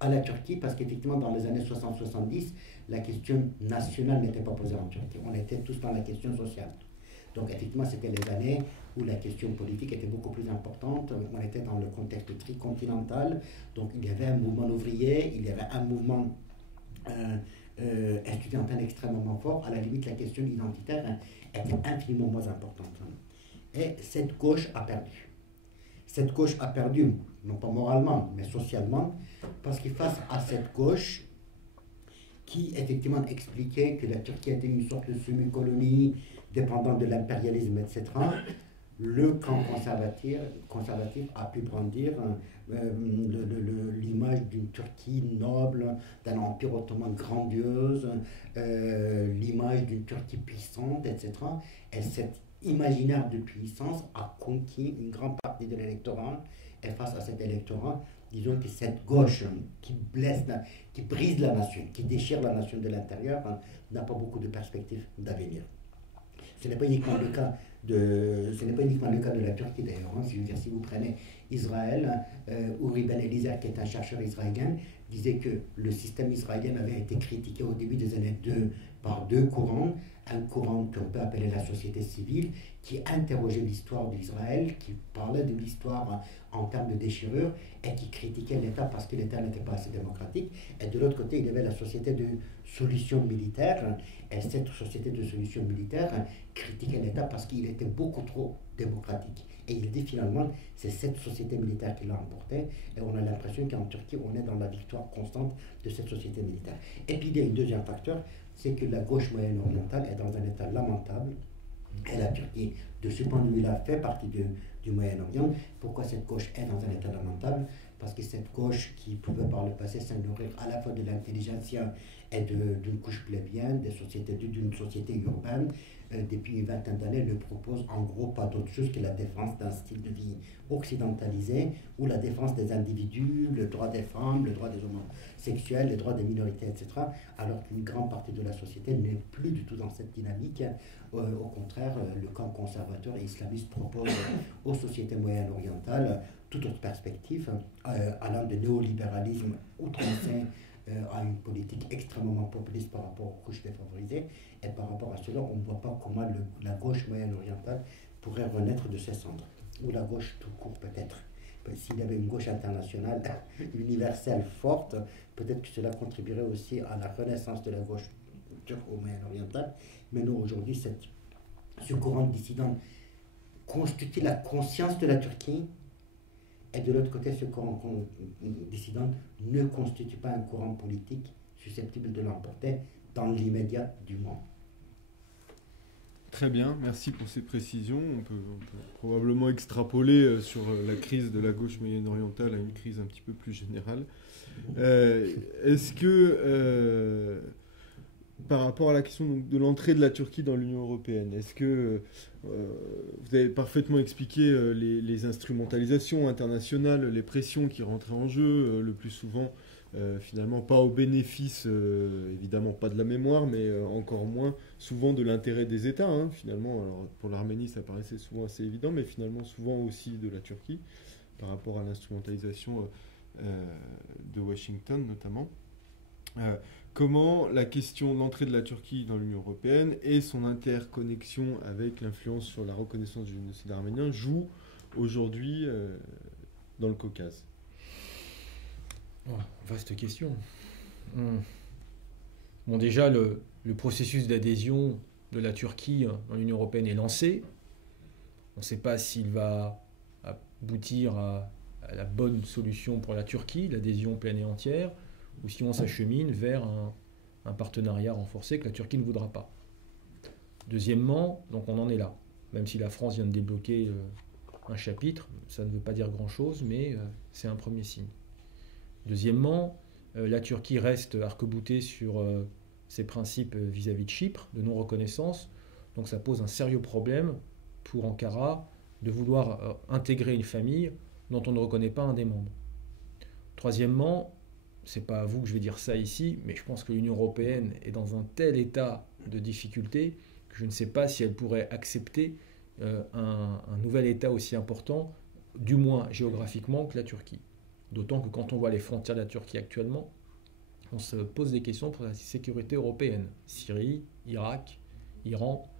À la Turquie, parce qu'effectivement, dans les années 60-70, la question nationale n'était pas posée en Turquie. On était tous dans la question sociale. Donc, effectivement, c'était les années où la question politique était beaucoup plus importante. On était dans le contexte tricontinental. Donc, il y avait un mouvement ouvrier, il y avait un mouvement estudiantin extrêmement fort. À la limite, la question identitaire, hein, était infiniment moins importante. Et cette gauche a perdu. Cette gauche a perdu, non pas moralement, mais socialement, parce que face à cette gauche, qui effectivement expliquait que la Turquie était une sorte de semi-colonie dépendante de l'impérialisme, etc., le camp conservatif a pu brandir l'image d'une Turquie noble, d'un empire ottoman grandiose, l'image d'une Turquie puissante, etc. Et cet imaginaire de puissance a conquis une grande partie de l'électorat, et face à cet électorat, disons que cette gauche qui brise la nation, qui déchire la nation de l'intérieur, n'a pas beaucoup de perspectives d'avenir. Ce n'est pas uniquement le cas de la Turquie d'ailleurs. Hein. Si vous prenez Israël, Uri Ben Eliezer, qui est un chercheur israélien, disait que le système israélien avait été critiqué au début des années 2 par deux courants. Un courant qu'on peut appeler la société civile, qui interrogeait l'histoire d'Israël, qui parlait de l'histoire en termes de déchirure, et qui critiquait l'État parce que l'État n'était pas assez démocratique. Et de l'autre côté, il y avait la société de solution militaire, et cette société de solution militaire critiquait l'État parce qu'il était beaucoup trop démocratique. Et il dit finalement, c'est cette société militaire qui l'a emporté, et on a l'impression qu'en Turquie, on est dans la victoire constante de cette société militaire. Et puis il y a un deuxième facteur, c'est que la gauche moyenne orientale est dans un état lamentable, Et la Turquie, de ce point de vue-là, fait partie du Moyen-Orient. Pourquoi cette gauche est dans un état lamentable? Parce que cette gauche qui pouvait par le passé se nourrir à la fois de l'intelligentsia et d'une couche plébéienne, d'une société urbaine, depuis une vingtaine d'années, ne propose en gros pas d'autre chose que la défense d'un style de vie occidentalisé, ou la défense des individus, le droit des femmes, le droit des homosexuels, les droits des minorités, etc. Alors qu'une grande partie de la société n'est plus du tout dans cette dynamique. Au contraire, le camp conservateur et islamiste propose aux sociétés moyen-orientales toute autre perspective, allant de néolibéralisme outrancé à une politique extrêmement populiste par rapport aux couches défavorisées. Et par rapport à cela, on ne voit pas comment la gauche moyen-orientale pourrait renaître de ses cendres. Ou la gauche tout court peut-être. S'il y avait une gauche internationale, universelle, forte, peut-être que cela contribuerait aussi à la renaissance de la gauche au Moyen-Oriental. Mais nous, aujourd'hui, ce courant dissident constitue la conscience de la Turquie. Et de l'autre côté, ce courant dissident ne constitue pas un courant politique susceptible de l'emporter dans l'immédiat du moins. Très bien, merci pour ces précisions. On peut probablement extrapoler sur la crise de la gauche moyenne-orientale à une crise un petit peu plus générale. Est-ce que, par rapport à la question de l'entrée de la Turquie dans l'Union européenne, est-ce que vous avez parfaitement expliqué les instrumentalisations internationales, les pressions qui rentraient en jeu, le plus souvent finalement pas au bénéfice, évidemment pas de la mémoire, mais encore moins souvent de l'intérêt des États, hein, finalement. Alors, pour l'Arménie, ça paraissait souvent assez évident, mais finalement souvent aussi de la Turquie, par rapport à l'instrumentalisation de Washington notamment. Comment la question de l'entrée de la Turquie dans l'Union européenne et son interconnexion avec l'influence sur la reconnaissance du génocide arménien joue aujourd'hui dans le Caucase? Oh, vaste question. Bon, déjà, le processus d'adhésion de la Turquie dans l'Union européenne est lancé. On ne sait pas s'il va aboutir à la bonne solution pour la Turquie, l'adhésion pleine et entière, ou si on s'achemine vers un partenariat renforcé que la Turquie ne voudra pas. Deuxièmement, donc on en est là. Même si la France vient de débloquer un chapitre, ça ne veut pas dire grand-chose, mais c'est un premier signe. Deuxièmement, la Turquie reste arc-boutée sur ses principes vis-à-vis de Chypre, de non-reconnaissance. Donc ça pose un sérieux problème pour Ankara de vouloir intégrer une famille dont on ne reconnaît pas un des membres. Troisièmement, c'est pas à vous que je vais dire ça ici, mais je pense que l'Union européenne est dans un tel état de difficulté que je ne sais pas si elle pourrait accepter un nouvel État aussi important, du moins géographiquement, que la Turquie. D'autant que quand on voit les frontières de la Turquie actuellement, on se pose des questions pour la sécurité européenne. Syrie, Irak, Iran,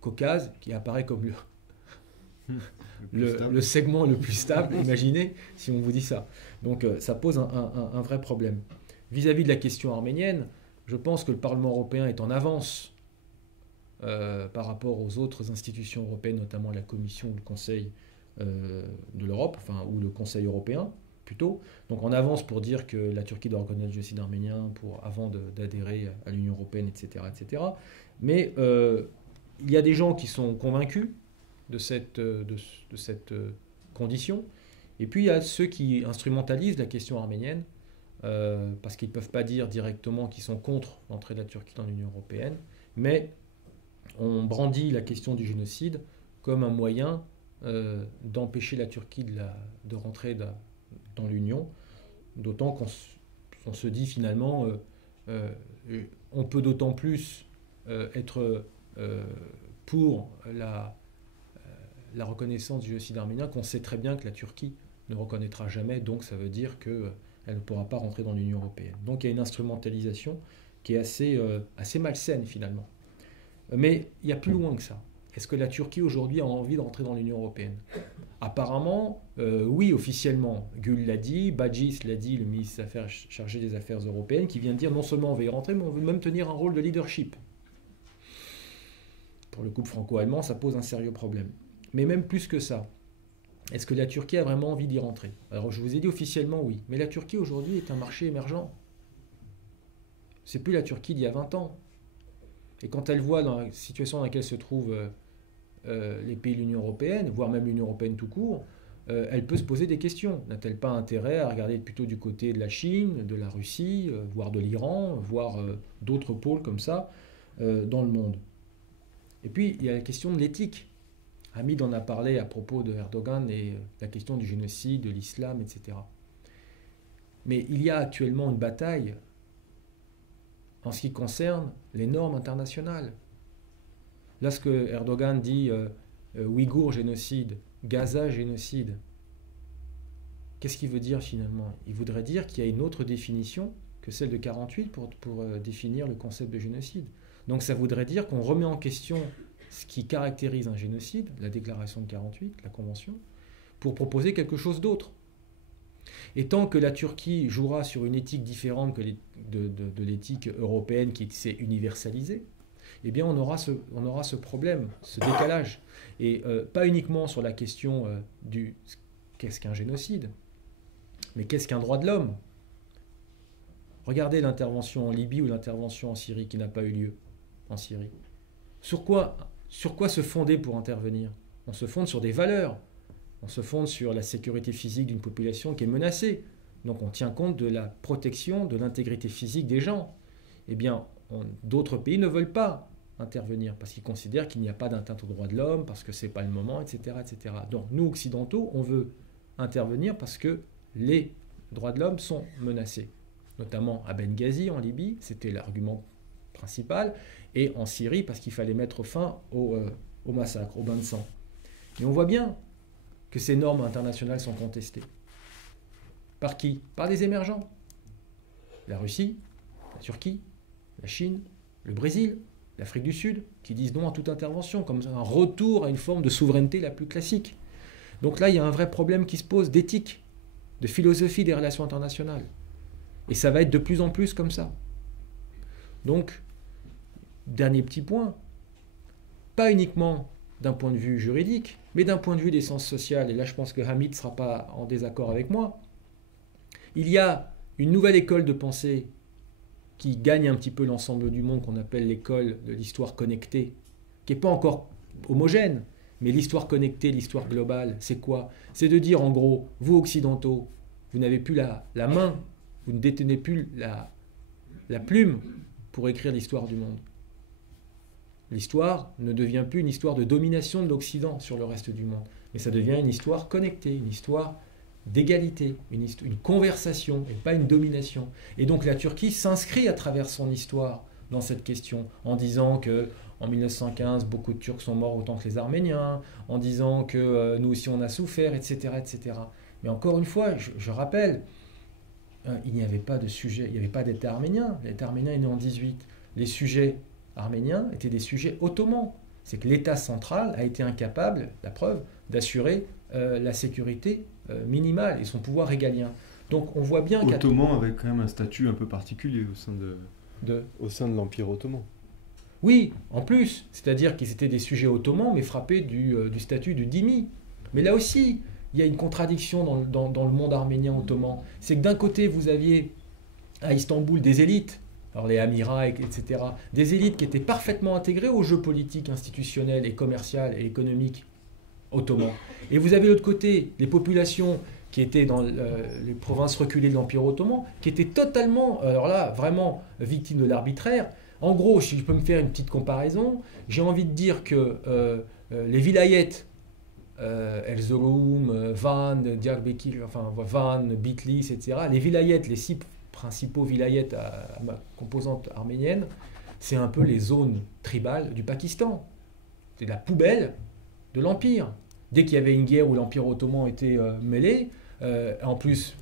Caucase, qui apparaît comme le segment le plus stable, imaginez si on vous dit ça. Donc ça pose un vrai problème. Vis-à-vis de la question arménienne, je pense que le Parlement européen est en avance par rapport aux autres institutions européennes, notamment la Commission ou le Conseil de l'Europe, ou le Conseil européen plutôt. Donc en avance pour dire que la Turquie doit reconnaître le génocide arménien avant d'adhérer à l'Union européenne, etc. etc. Mais il y a des gens qui sont convaincus de cette condition. Et puis il y a ceux qui instrumentalisent la question arménienne parce qu'ils ne peuvent pas dire directement qu'ils sont contre l'entrée de la Turquie dans l'Union européenne, mais on brandit la question du génocide comme un moyen d'empêcher la Turquie de rentrer dans l'Union, d'autant qu'on se dit finalement on peut d'autant plus être pour la reconnaissance du génocide arménien qu'on sait très bien que la Turquie ne reconnaîtra jamais, donc ça veut dire qu'elle ne pourra pas rentrer dans l'Union européenne. Donc il y a une instrumentalisation qui est assez malsaine finalement. Mais il y a plus loin que ça. Est-ce que la Turquie aujourd'hui a envie de rentrer dans l'Union européenne? Apparemment, oui, officiellement. Gül l'a dit, Bajis l'a dit, le ministre des Affaires chargé des Affaires européennes, qui vient de dire non seulement on veut y rentrer, mais on veut même tenir un rôle de leadership. Pour le couple franco-allemand, ça pose un sérieux problème. Mais même plus que ça, est-ce que la Turquie a vraiment envie d'y rentrer? Alors je vous ai dit officiellement oui, mais la Turquie aujourd'hui est un marché émergent. C'est plus la Turquie d'il y a 20 ans. Et quand elle voit dans la situation dans laquelle se trouvent les pays de l'Union européenne, voire même l'Union européenne tout court, elle peut se poser des questions. N'a-t-elle pas intérêt à regarder plutôt du côté de la Chine, de la Russie, voire de l'Iran, voire d'autres pôles comme ça dans le monde? Et puis, il y a la question de l'éthique. Hamid en a parlé à propos de Erdogan et la question du génocide, de l'islam, etc. Mais il y a actuellement une bataille en ce qui concerne les normes internationales. Lorsque Erdogan dit Ouïghour génocide, Gaza génocide, qu'est-ce qu'il veut dire finalement? Il voudrait dire qu'il y a une autre définition que celle de 1948 pour définir le concept de génocide. Donc ça voudrait dire qu'on remet en question ce qui caractérise un génocide, la déclaration de 1948, la convention, pour proposer quelque chose d'autre. Et tant que la Turquie jouera sur une éthique différente que de l'éthique européenne qui s'est universalisée, eh bien on aura ce problème, ce décalage. Et pas uniquement sur la question du qu'est-ce qu'un génocide, mais qu'est-ce qu'un droit de l'homme. Regardez l'intervention en Libye ou l'intervention en Syrie qui n'a pas eu lieu en Syrie. Sur quoi se fonder pour intervenir? On se fonde sur des valeurs. On se fonde sur la sécurité physique d'une population qui est menacée. Donc on tient compte de la protection de l'intégrité physique des gens. Eh bien, d'autres pays ne veulent pas intervenir parce qu'ils considèrent qu'il n'y a pas d'atteinte aux droits de l'homme, parce que ce n'est pas le moment, etc., etc. Donc nous, occidentaux, on veut intervenir parce que les droits de l'homme sont menacés. Notamment à Benghazi, en Libye, c'était l'argument principal, et en Syrie, parce qu'il fallait mettre fin au massacre, au bain de sang. Et on voit bien que ces normes internationales sont contestées. Par qui? Par des émergents. La Russie, la Turquie, la Chine, le Brésil, l'Afrique du Sud, qui disent non à toute intervention, comme un retour à une forme de souveraineté la plus classique. Donc là, il y a un vrai problème qui se pose d'éthique, de philosophie des relations internationales. Et ça va être de plus en plus comme ça. Donc, dernier petit point, pas uniquement d'un point de vue juridique, mais d'un point de vue des sciences sociales, et là je pense que Hamid ne sera pas en désaccord avec moi, il y a une nouvelle école de pensée qui gagne un petit peu l'ensemble du monde, qu'on appelle l'école de l'histoire connectée, qui n'est pas encore homogène, mais l'histoire connectée, l'histoire globale, c'est quoi? C'est de dire en gros, vous occidentaux, vous n'avez plus la main, vous ne détenez plus la plume pour écrire l'histoire du monde. L'histoire ne devient plus une histoire de domination de l'Occident sur le reste du monde, mais ça devient une histoire connectée, une histoire d'égalité, une conversation et pas une domination. Et donc la Turquie s'inscrit à travers son histoire dans cette question, en disant que en 1915, beaucoup de Turcs sont morts autant que les Arméniens, en disant que nous aussi on a souffert, etc., etc. Mais encore une fois, je rappelle, il n'y avait pas de sujet, il n'y avait pas d'État arménien. L'État arménien est né en 18. Les sujets arméniens étaient des sujets ottomans. C'est que l'État central a été incapable, la preuve, d'assurer la sécurité minimale et son pouvoir régalien. Donc on voit bien Ottoman avait quand même un statut un peu particulier au sein de l'Empire ottoman. Oui, en plus, c'est-à-dire qu'ils étaient des sujets ottomans, mais frappés du statut de dhimmi. Mais là aussi, il y a une contradiction dans le monde arménien ottoman. C'est que d'un côté, vous aviez à Istanbul des élites, alors les amirats, etc., des élites qui étaient parfaitement intégrées au jeu politique, institutionnel et commercial et économique ottoman. Et vous avez de l'autre côté les populations qui étaient dans les provinces reculées de l'Empire ottoman, qui étaient totalement, alors là, vraiment victimes de l'arbitraire. En gros, si je peux me faire une petite comparaison, j'ai envie de dire que les vilayets, Erzurum, Van, Diyarbakir, enfin Van, Bitlis, etc., les vilayets, les 6 principaux vilayets à composante arménienne, c'est un peu les zones tribales du Pakistan. C'est la poubelle de l'Empire. Dès qu'il y avait une guerre où l'Empire ottoman était mêlé, en plus,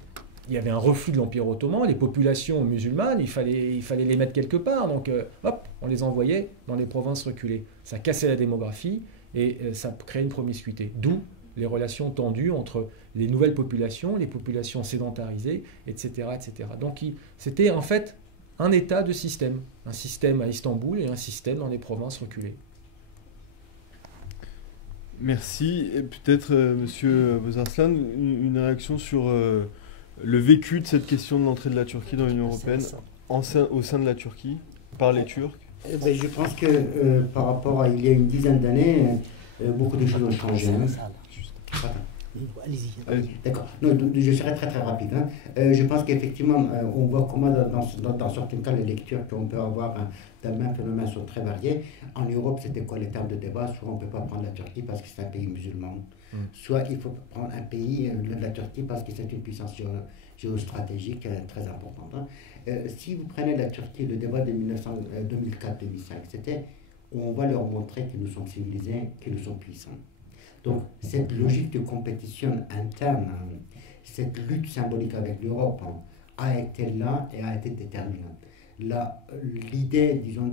il y avait un reflux de l'Empire ottoman, les populations musulmanes, il fallait les mettre quelque part, donc hop, on les envoyait dans les provinces reculées. Ça cassait la démographie et ça créait une promiscuité. D'où les relations tendues entre les nouvelles populations, les populations sédentarisées, etc. etc. Donc c'était en fait un état de système. Un système à Istanbul et un système dans les provinces reculées. Merci. Et peut-être, Monsieur Bozarslan, une réaction sur le vécu de cette question de l'entrée de la Turquie dans l'Union européenne au sein de la Turquie, par les Turcs. Je pense que par rapport à il y a une dizaine d'années, beaucoup de choses ont changé. Hein. Allez-y. D'accord. Non, je serai très très rapide. Hein. Je pense qu'effectivement, on voit comment dans certains cas, les lectures qu'on peut avoir d'un même phénomène sont très variées. En Europe, c'était quoi les termes de débat? Soit on ne peut pas prendre la Turquie parce que c'est un pays musulman, soit il faut prendre un pays, la Turquie, parce que c'est une puissance géostratégique très importante. Hein. Si vous prenez la Turquie, le débat de 2004-2005, c'était on va leur montrer que nous sommes civilisés, que nous sommes puissants. Donc, cette logique de compétition interne, cette lutte symbolique avec l'Europe, a été là et a été déterminante. L'idée, disons,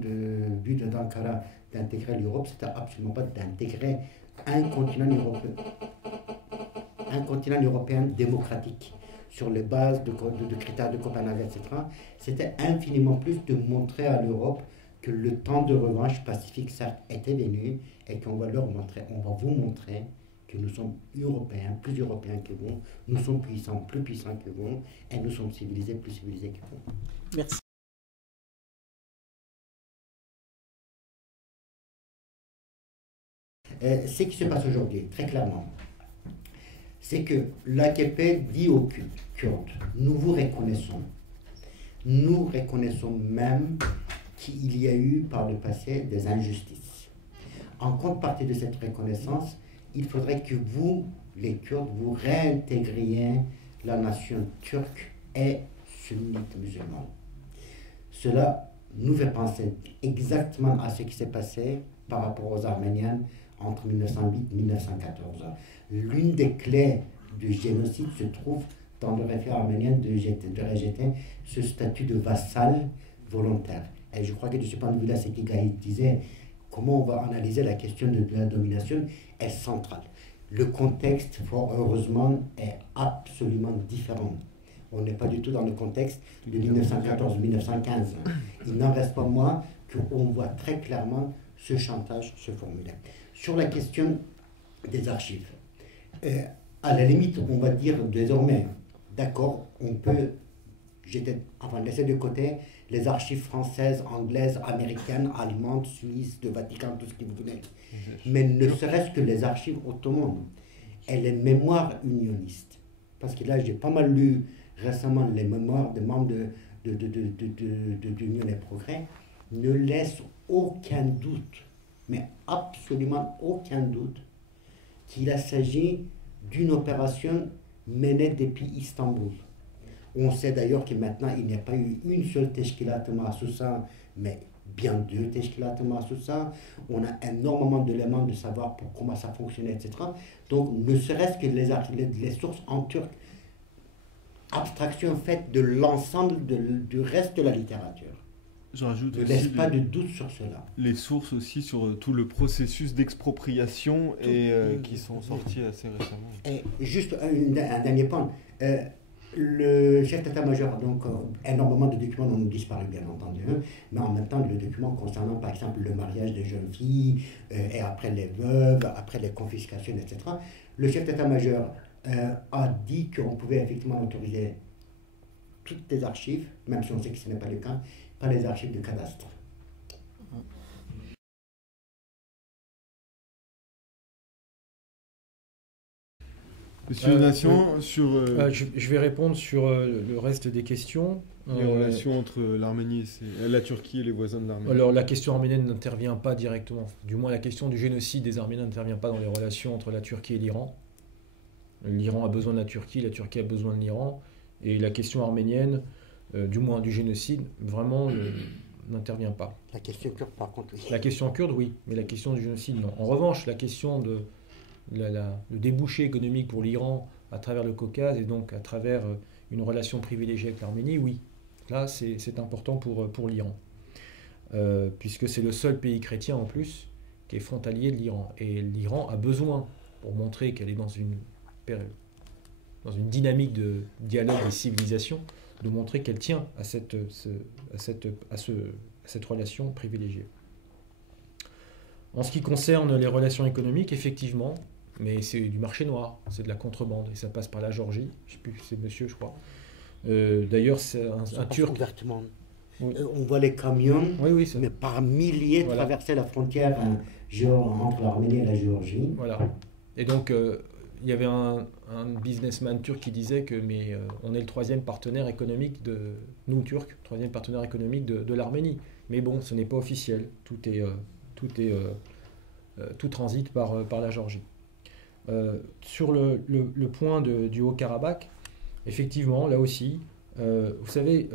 vue d'Ankara d'intégrer l'Europe, c'était absolument pas d'intégrer un continent européen démocratique sur les bases de critères de Copenhague, etc. C'était infiniment plus de montrer à l'Europe que le temps de revanche pacifique, certes, était venu et qu'on va leur montrer, on va vous montrer que nous sommes européens, plus européens que vous, nous sommes puissants, plus puissants que vous, et nous sommes civilisés, plus civilisés que vous. Merci. Ce qui se passe aujourd'hui, très clairement, c'est que l'AKP dit aux Kurdes, nous vous reconnaissons. Nous reconnaissons même qu'il y a eu par le passé des injustices. En contrepartie de cette reconnaissance, il faudrait que vous, les Kurdes, vous réintégriez la nation turque et sunnite musulmane. Cela nous fait penser exactement à ce qui s'est passé par rapport aux Arméniens entre 1908 et 1914. L'une des clés du génocide se trouve dans le référé arménien de rejeter ce statut de vassal volontaire. Et je crois que de ce point de vue-là, ce que Gaïd disait, comment on va analyser la question de la domination est centrale. Le contexte, fort heureusement, est absolument différent. On n'est pas du tout dans le contexte de 1914-1915. Il n'en reste pas moins qu'on voit très clairement ce chantage se formuler. Sur la question des archives, à la limite, on va dire désormais, d'accord, on peut laisser de côté les archives françaises, anglaises, américaines, allemandes, suisses, de Vatican, tout ce que vous voulez. Mais ne serait-ce que les archives ottomanes et les mémoires unionistes. Parce que là, j'ai pas mal lu récemment les mémoires des membres d'Union et Progrès, ne laissent aucun doute, mais absolument aucun doute, qu'il s'agit d'une opération menée depuis Istanbul. On sait d'ailleurs que maintenant, il n'y a pas eu une seule Teşkilat-ı Mahsusa, mais bien deux Teşkilat-ı Mahsusa. On a énormément d'éléments de savoir pour comment ça fonctionnait, etc. Donc, ne serait-ce que les sources en turc, abstraction faite de l'ensemble du reste de la littérature. Je rajoute ne aussi laisse pas de doute sur cela. Les sources aussi sur tout le processus d'expropriation qui sont sorties assez récemment. Et juste un dernier point. Le chef d'état-major, donc énormément de documents ont disparu bien entendu, mais en même temps le document concernant par exemple le mariage des jeunes filles et après les veuves, après les confiscations, etc. Le chef d'état-major a dit qu'on pouvait effectivement autoriser toutes les archives, même si on sait que ce n'est pas le cas, pas les archives de cadastre. Monsieur Nation, sur... je vais répondre sur le reste des questions. Les relations entre l'Arménie et la Turquie et les voisins de l'Arménie. Alors la question arménienne n'intervient pas directement. Du moins la question du génocide des Arméniens n'intervient pas dans les relations entre la Turquie et l'Iran. L'Iran a besoin de la Turquie a besoin de l'Iran. Et la question arménienne, du moins du génocide, vraiment n'intervient pas. La question kurde par contre, oui. La question kurde, oui, mais la question du génocide, non. En revanche, la question de... le débouché économique pour l'Iran à travers le Caucase et donc à travers une relation privilégiée avec l'Arménie, oui. Là, c'est important pour l'Iran. Puisque c'est le seul pays chrétien en plus qui est frontalier de l'Iran. Et l'Iran a besoin, pour montrer qu'elle est dans une dynamique de dialogue et civilisation, de montrer qu'elle tient à cette relation privilégiée. En ce qui concerne les relations économiques, effectivement, mais c'est du marché noir, c'est de la contrebande, et ça passe par la Géorgie, je ne sais plus, c'est monsieur, je crois. D'ailleurs, c'est un Turc... ouvertement. Oui. On voit les camions, Oui, oui, mais par milliers Voilà. traverser la frontière entre l'Arménie et la Géorgie. voilà. Et donc, il y avait un businessman turc qui disait que on est le troisième partenaire économique nous Turcs, troisième partenaire économique de l'Arménie. Mais bon, ce n'est pas officiel. Tout transite par la Géorgie. Sur le point du Haut-Karabakh, effectivement, là aussi, vous savez,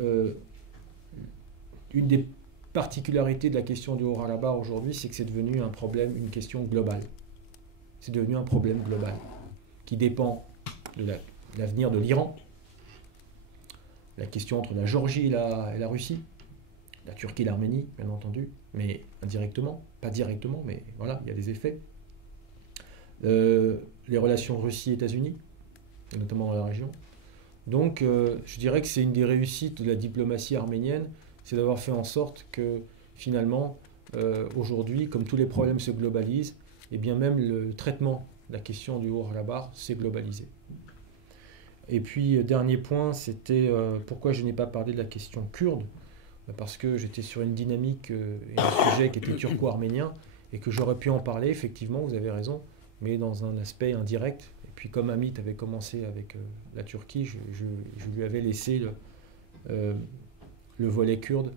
une des particularités de la question du Haut-Karabakh aujourd'hui, c'est que c'est devenu une question globale. C'est devenu un problème global qui dépend de l'avenir de l'Iran, la question entre la Géorgie et la Russie, la Turquie et l'Arménie, bien entendu, mais indirectement, pas directement, mais voilà, il y a des effets. Les relations Russie-États-Unis, notamment dans la région. Donc, je dirais que c'est une des réussites de la diplomatie arménienne, c'est d'avoir fait en sorte que, finalement, aujourd'hui, comme tous les problèmes se globalisent, et bien même le traitement de la question du Haut-Karabakh s'est globalisé. Et puis, dernier point, c'était pourquoi je n'ai pas parlé de la question kurde, parce que j'étais sur une dynamique et un sujet qui était turco-arménien, et que j'aurais pu en parler, effectivement, vous avez raison, mais dans un aspect indirect. Et puis comme Amit avait commencé avec la Turquie, je lui avais laissé le volet kurde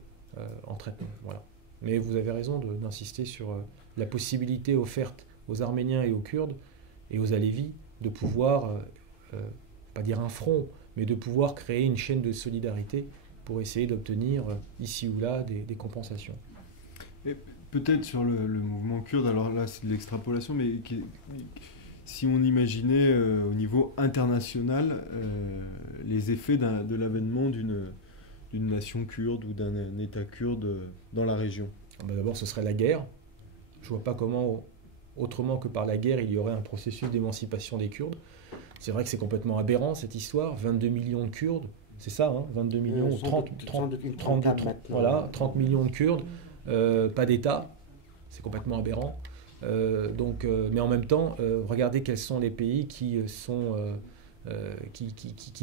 en traitement. Voilà. Mais vous avez raison d'insister sur la possibilité offerte aux Arméniens et aux Kurdes et aux Alévis de pouvoir, pas dire un front, mais de pouvoir créer une chaîne de solidarité pour essayer d'obtenir ici ou là des compensations. Et peut-être sur le mouvement kurde, alors là c'est de l'extrapolation, mais si on imaginait au niveau international les effets de l'avènement d'une nation kurde ou d'un État kurde dans la région. D'abord, ce serait la guerre. Je ne vois pas comment, autrement que par la guerre, il y aurait un processus d'émancipation des Kurdes. C'est vrai que c'est complètement aberrant cette histoire. 22 millions de Kurdes, c'est ça, hein, 22 millions, 30 millions de Kurdes, pas d'État, c'est complètement aberrant. Mais en même temps, regardez quels sont les pays qui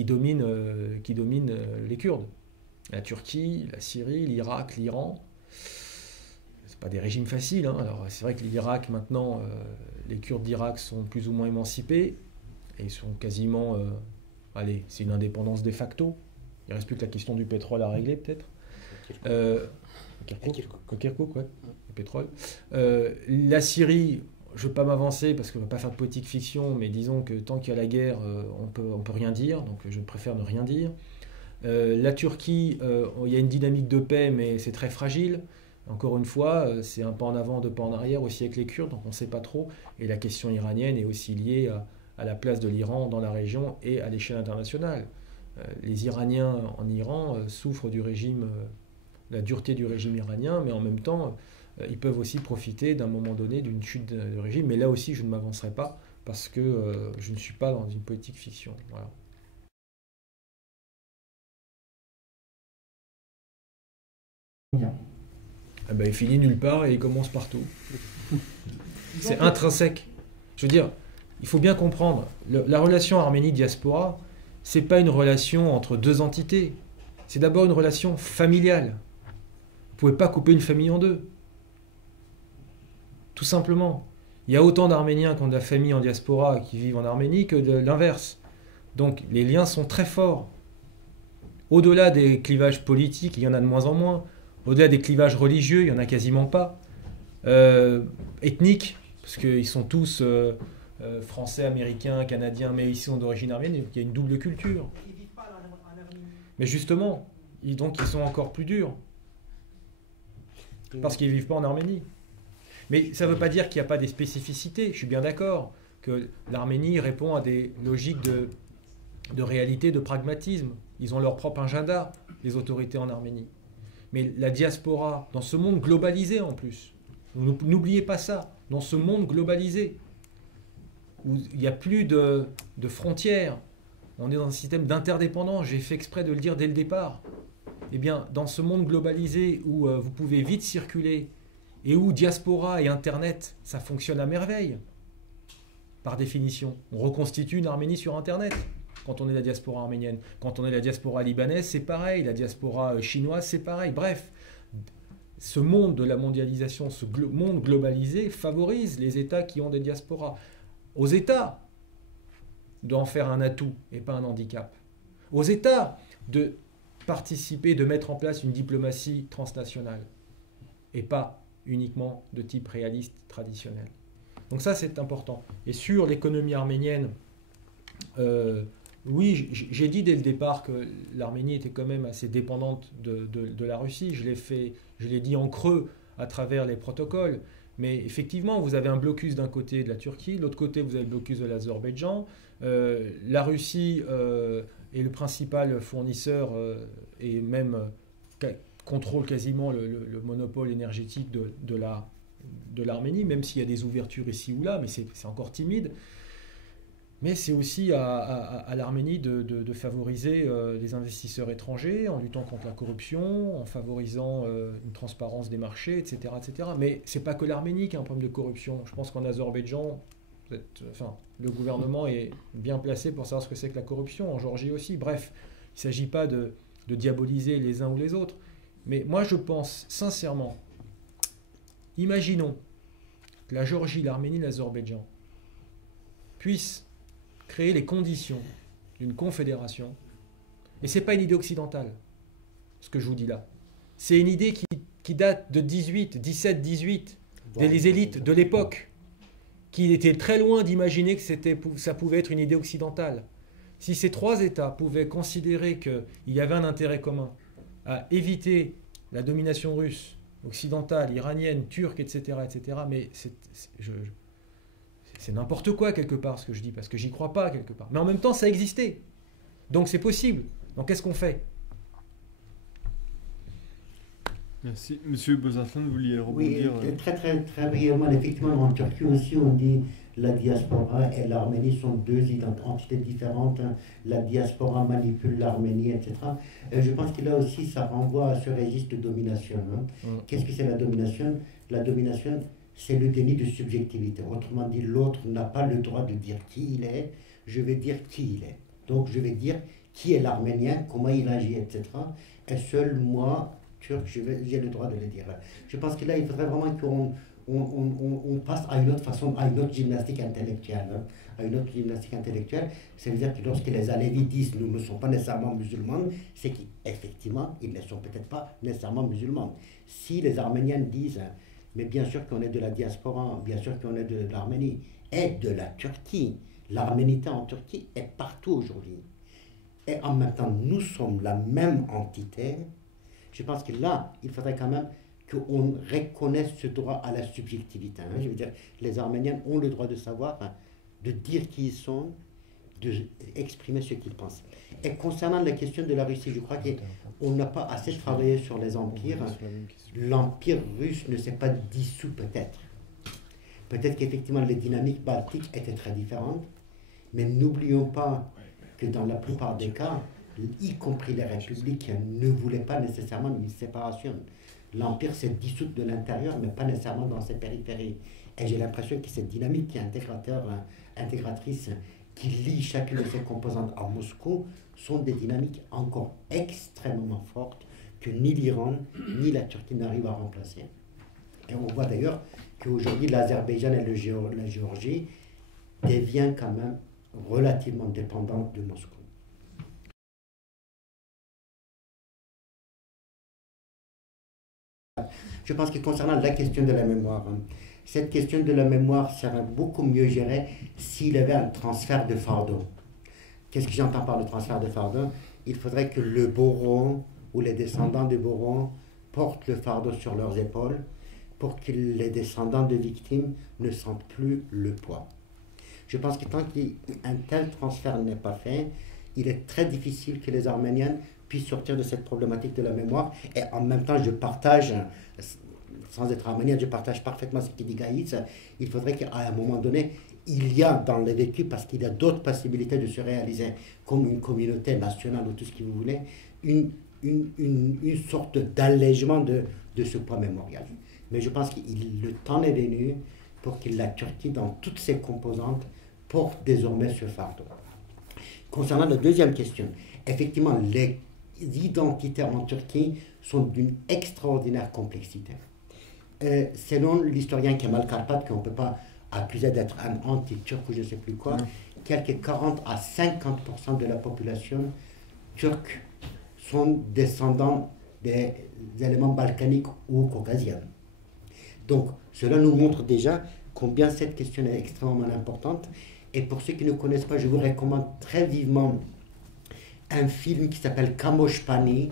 dominent les Kurdes. La Turquie, la Syrie, l'Irak, l'Iran. C'est pas des régimes faciles. Hein. Alors c'est vrai que l'Irak maintenant, les Kurdes d'Irak sont plus ou moins émancipés et sont quasiment, c'est une indépendance de facto. Il reste plus que la question du pétrole à régler peut-être. Kirkuk, ouais, le pétrole. La Syrie, je ne veux pas m'avancer parce qu'on ne va pas faire de politique fiction, mais disons que tant qu'il y a la guerre, on peut rien dire, donc je préfère ne rien dire. La Turquie, il y a une dynamique de paix, mais c'est très fragile. Encore une fois, c'est un pas en avant, deux pas en arrière, aussi avec les Kurdes, donc on ne sait pas trop. Et la question iranienne est aussi liée à la place de l'Iran dans la région et à l'échelle internationale. Les Iraniens en Iran souffrent du régime, la dureté du régime iranien, mais en même temps, ils peuvent aussi profiter d'un moment donné d'une chute de régime. Mais là aussi, je ne m'avancerai pas parce que je ne suis pas dans une politique fiction. Voilà. Ah ben, il finit nulle part et il commence partout. C'est intrinsèque. Je veux dire, il faut bien comprendre, la relation Arménie-diaspora, c'est pas une relation entre deux entités. C'est d'abord une relation familiale. Vous ne pouvez pas couper une famille en deux. Tout simplement. Il y a autant d'Arméniens qui ont de la famille en diaspora qui vivent en Arménie que de l'inverse. Donc les liens sont très forts. Au-delà des clivages politiques, il y en a de moins en moins. Au-delà des clivages religieux, il n'y en a quasiment pas. Ethniques, parce qu'ils sont tous français, américains, canadiens, mais ils sont d'origine arménienne, donc il y a une double culture. Ils ne vivent pas en Arménie. Mais justement, donc ils sont encore plus durs. Parce qu'ils ne vivent pas en Arménie. Mais ça ne veut pas dire qu'il n'y a pas des spécificités. Je suis bien d'accord que l'Arménie répond à des logiques de réalité, de pragmatisme. Ils ont leur propre agenda, les autorités en Arménie. Mais la diaspora, dans ce monde globalisé en plus, n'oubliez pas ça, dans ce monde globalisé, où il n'y a plus de frontières, on est dans un système d'interdépendance, j'ai fait exprès de le dire dès le départ. Eh bien, dans ce monde globalisé où vous pouvez vite circuler, et où diaspora et Internet, ça fonctionne à merveille, par définition. On reconstitue une Arménie sur Internet, quand on est la diaspora arménienne. Quand on est la diaspora libanaise, c'est pareil. La diaspora chinoise, c'est pareil. Bref, ce monde de la mondialisation, ce monde globalisé favorise les États qui ont des diasporas. Aux États d'en faire un atout et pas un handicap. Aux États de participer, de mettre en place une diplomatie transnationale et pas uniquement de type réaliste traditionnel. Donc ça, c'est important. Et sur l'économie arménienne, oui, j'ai dit dès le départ que l'Arménie était quand même assez dépendante de la Russie. Je l'ai dit en creux à travers les protocoles. Mais effectivement, vous avez un blocus d'un côté de la Turquie, de l'autre côté, vous avez le blocus de l'Azerbaïdjan. La Russie est le principal fournisseur et même contrôle quasiment le monopole énergétique de l'Arménie, même s'il y a des ouvertures ici ou là, mais c'est encore timide. Mais c'est aussi à l'Arménie de favoriser les investisseurs étrangers en luttant contre la corruption, en favorisant une transparence des marchés, etc. etc. Mais ce n'est pas que l'Arménie qui a un problème de corruption. Je pense qu'en Azerbaïdjan, le gouvernement est bien placé pour savoir ce que c'est que la corruption, en Géorgie aussi. Bref, il ne s'agit pas de diaboliser les uns ou les autres. Mais moi, je pense sincèrement, imaginons que la Géorgie, l'Arménie, l'Azerbaïdjan puissent créer les conditions d'une confédération. Et ce n'est pas une idée occidentale, ce que je vous dis là. C'est une idée qui date de 17-18, des élites de l'époque, qui étaient très loin d'imaginer que ça pouvait être une idée occidentale. Si ces trois États pouvaient considérer qu'il y avait un intérêt commun à éviter la domination russe, occidentale, iranienne, turque, etc., mais c'est n'importe quoi quelque part ce que je dis, parce que j'y crois pas quelque part. Mais en même temps, ça existait. Donc c'est possible. Donc qu'est-ce qu'on fait? Merci. Monsieur Bozarsan, vous vouliez rebondir? Oui, très brièvement. Effectivement, en Turquie aussi, on dit la diaspora et l'Arménie sont deux entités différentes. La diaspora manipule l'Arménie, etc. Je pense que là aussi, ça renvoie à ce registre de domination. Qu'est-ce que c'est la domination? La domination, c'est le déni de subjectivité. Autrement dit, l'autre n'a pas le droit de dire qui il est, je vais dire qui il est. Donc je vais dire qui est l'Arménien, comment il agit, etc. Et seul moi, Turc, j'ai le droit de le dire. Je pense que là, il faudrait vraiment qu'on passe à une autre façon, à une autre gymnastique intellectuelle. À une autre gymnastique intellectuelle, c'est-à-dire que lorsque les Alévis disent « nous ne sommes pas nécessairement musulmans », c'est qu'effectivement, ils ne sont peut-être pas nécessairement musulmans. Si les Arméniens disent « mais bien sûr qu'on est de la diaspora, bien sûr qu'on est de l'Arménie et de la Turquie », l'arménité en Turquie est partout aujourd'hui. Et en même temps, nous sommes la même entité. Je pense que là, il faudrait quand même qu'on reconnaisse ce droit à la subjectivité. Je veux dire, les Arméniens ont le droit de savoir, de dire qui ils sont, d'exprimer ce qu'ils pensent. Et concernant la question de la Russie, je crois qu'on n'a pas assez travaillé sur les empires. L'empire russe ne s'est pas dissous peut-être. Peut-être qu'effectivement les dynamiques baltiques étaient très différentes, mais n'oublions pas que dans la plupart des cas, y compris les républiques, ne voulaient pas nécessairement une séparation. L'empire s'est dissout de l'intérieur, mais pas nécessairement dans ses périphéries. Et j'ai l'impression que cette dynamique qui est intégratrice, qui lie chacune de ses composantes à Moscou, sont des dynamiques encore extrêmement fortes que ni l'Iran ni la Turquie n'arrivent à remplacer. Et on voit d'ailleurs qu'aujourd'hui, l'Azerbaïdjan et la Géorgie deviennent quand même relativement dépendantes de Moscou. Je pense que concernant la question de la mémoire, cette question de la mémoire serait beaucoup mieux gérée s'il y avait un transfert de fardeau. Qu'est-ce que j'entends par le transfert de fardeau? Il faudrait que le bourreau ou les descendants de bourreaux portent le fardeau sur leurs épaules pour que les descendants de victimes ne sentent plus le poids. Je pense que tant qu'un tel transfert n'est pas fait, il est très difficile que les Arméniens puissent sortir de cette problématique de la mémoire. Et en même temps, je partage, sans être arménien, je partage parfaitement ce qu'il dit Gaïs. Il faudrait qu'à un moment donné, il y a dans le vécu, parce qu'il y a d'autres possibilités de se réaliser comme une communauté nationale ou tout ce que vous voulez, une sorte d'allègement de ce poids mémorial. Mais je pense que le temps est venu pour que la Turquie, dans toutes ses composantes, porte désormais ce fardeau. Concernant la deuxième question, effectivement, les identités en Turquie sont d'une extraordinaire complexité. Selon l'historien Kemal Karpat, qu'on ne peut pas accuser d'être un anti-turc ou je ne sais plus quoi, quelques 40 à 50% de la population turque sont descendants des éléments balkaniques ou caucasiens. Donc, cela nous montre déjà combien cette question est extrêmement importante. Et pour ceux qui ne connaissent pas, je vous recommande très vivement un film qui s'appelle Khamosh Pani,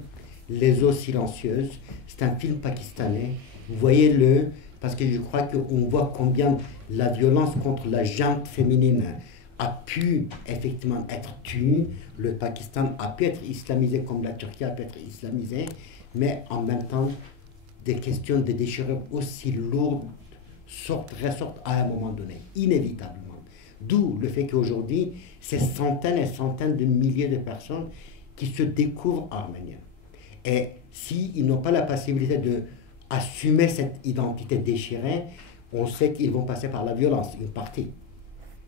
Les eaux silencieuses. C'est un film pakistanais. Voyez-le, parce que je crois qu'on voit combien la violence contre la gente féminine a pu effectivement être tue. Le Pakistan a pu être islamisé comme la Turquie a pu être islamisée, mais en même temps, des questions de déchirure aussi lourdes ressortent à un moment donné, inévitablement. D'où le fait qu'aujourd'hui, c'est centaines et centaines de milliers de personnes qui se découvrent arméniens. Et s'ils n'ont pas la possibilité d'assumer cette identité déchirée, on sait qu'ils vont passer par la violence, une partie.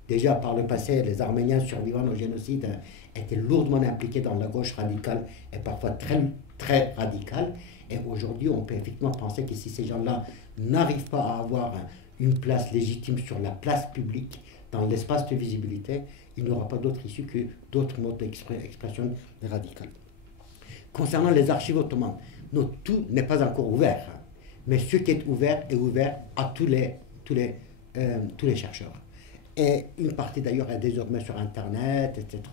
Déjà, par le passé, les Arméniens survivant au génocide étaient lourdement impliqués dans la gauche radicale et parfois très, très radicale. Et aujourd'hui, on peut effectivement penser que si ces gens-là n'arrivent pas à avoir une place légitime sur la place publique, dans l'espace de visibilité, il n'y aura pas d'autre issue que d'autres modes d'expression radicales. Concernant les archives ottomanes, non, tout n'est pas encore ouvert, mais ce qui est ouvert à tous les chercheurs. Et une partie d'ailleurs est désormais sur Internet, etc.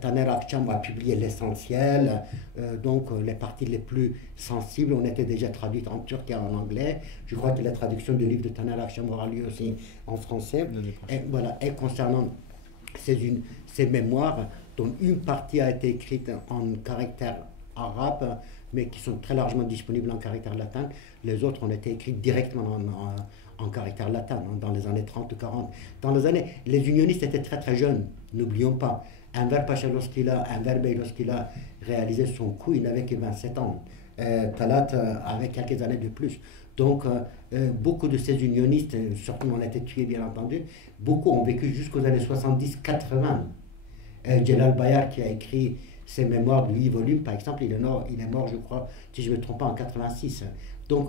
Taner Akçam a publié l'essentiel, donc les parties les plus sensibles ont été déjà traduites en turc et en anglais. Je crois que la traduction du livre de Taner Akçam aura lieu aussi en français. Et, voilà. Et concernant ces mémoires, dont une partie a été écrite en caractère arabe, mais qui sont très largement disponibles en caractère latin, les autres ont été écrites directement en caractère latin, dans les années 30 ou 40. Les unionistes étaient très très jeunes, n'oublions pas. Enver Pacha, Enver Bey, lorsqu'il a réalisé son coup, il n'avait que 27 ans. Talat avait quelques années de plus. Donc, beaucoup de ces unionistes, surtout on a été tués bien entendu, beaucoup ont vécu jusqu'aux années 70-80. Djelal Bayar, qui a écrit ses mémoires de 8 volumes, par exemple, il est mort, je crois, si je ne me trompe pas, en 86. Donc,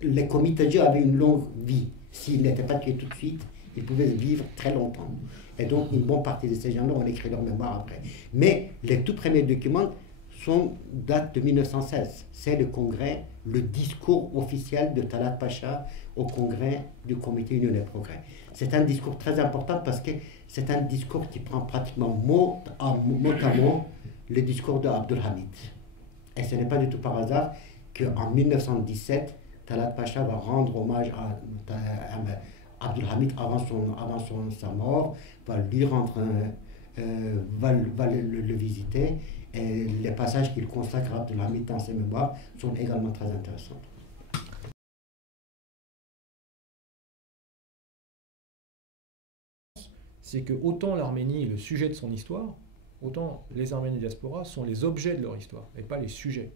les comités avaient une longue vie. S'ils n'étaient pas tués tout de suite, ils pouvaient vivre très longtemps. Et donc, une bonne partie de ces gens-là ont écrit leur mémoire après. Mais les tout premiers documents datent de 1916. C'est le discours officiel de Talat Pacha au congrès du Comité Union et Progrès. C'est un discours très important parce que c'est un discours qui prend pratiquement mot à mot le discours de Abdul Hamid. Et ce n'est pas du tout par hasard qu'en 1917, Talat Pacha va rendre hommage à Abdul Hamid avant sa mort, va lui rendre, va le visiter, et les passages qu'il consacre à Abdul Hamid dans ses mémoires sont également très intéressants. C'est que autant l'Arménie est le sujet de son histoire, autant les Arméniens diaspora sont les objets de leur histoire, et pas les sujets.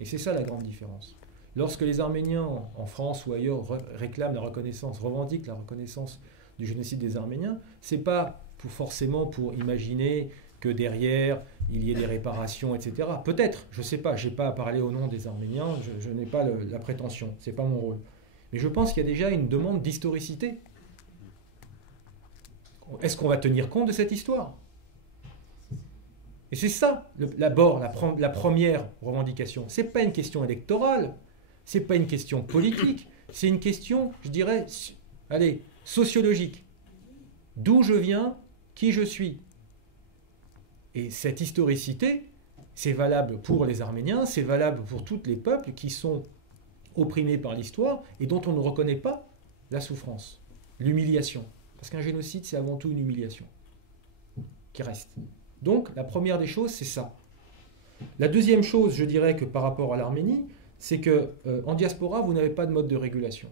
Et c'est ça la grande différence. Lorsque les Arméniens en France ou ailleurs réclament la reconnaissance, revendiquent la reconnaissance du génocide des Arméniens, c'est pas forcément pour imaginer que derrière il y ait des réparations, etc. Peut-être, je ne sais pas, je n'ai pas à parler au nom des Arméniens, je n'ai pas la prétention, ce n'est pas mon rôle. Mais je pense qu'il y a déjà une demande d'historicité. Est-ce qu'on va tenir compte de cette histoire ? Et c'est ça, d'abord, la première revendication. Ce n'est pas une question électorale, ce n'est pas une question politique, c'est une question, je dirais, sociologique. D'où je viens, qui je suis. Et cette historicité, c'est valable pour les Arméniens, c'est valable pour tous les peuples qui sont opprimés par l'histoire et dont on ne reconnaît pas la souffrance, l'humiliation. Parce qu'un génocide, c'est avant tout une humiliation qui reste. Donc, la première des choses, c'est ça. La deuxième chose, je dirais que par rapport à l'Arménie, c'est qu'en diaspora, vous n'avez pas de mode de régulation.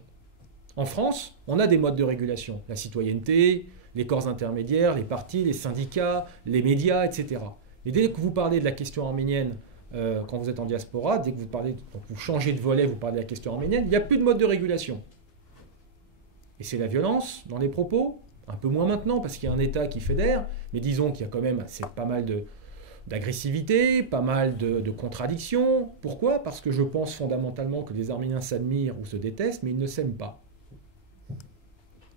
En France, on a des modes de régulation. La citoyenneté, les corps intermédiaires, les partis, les syndicats, les médias, etc. Et dès que vous parlez de la question arménienne, quand vous êtes en diaspora, dès que vous changez de volet, vous parlez de la question arménienne, il n'y a plus de mode de régulation. Et c'est la violence dans les propos, Un peu moins maintenant, parce qu'il y a un État qui fédère, mais disons qu'il y a quand même pas mal d'agressivité, pas mal de contradictions. Pourquoi? Parce que je pense fondamentalement que les Arméniens s'admirent ou se détestent, mais ils ne s'aiment pas.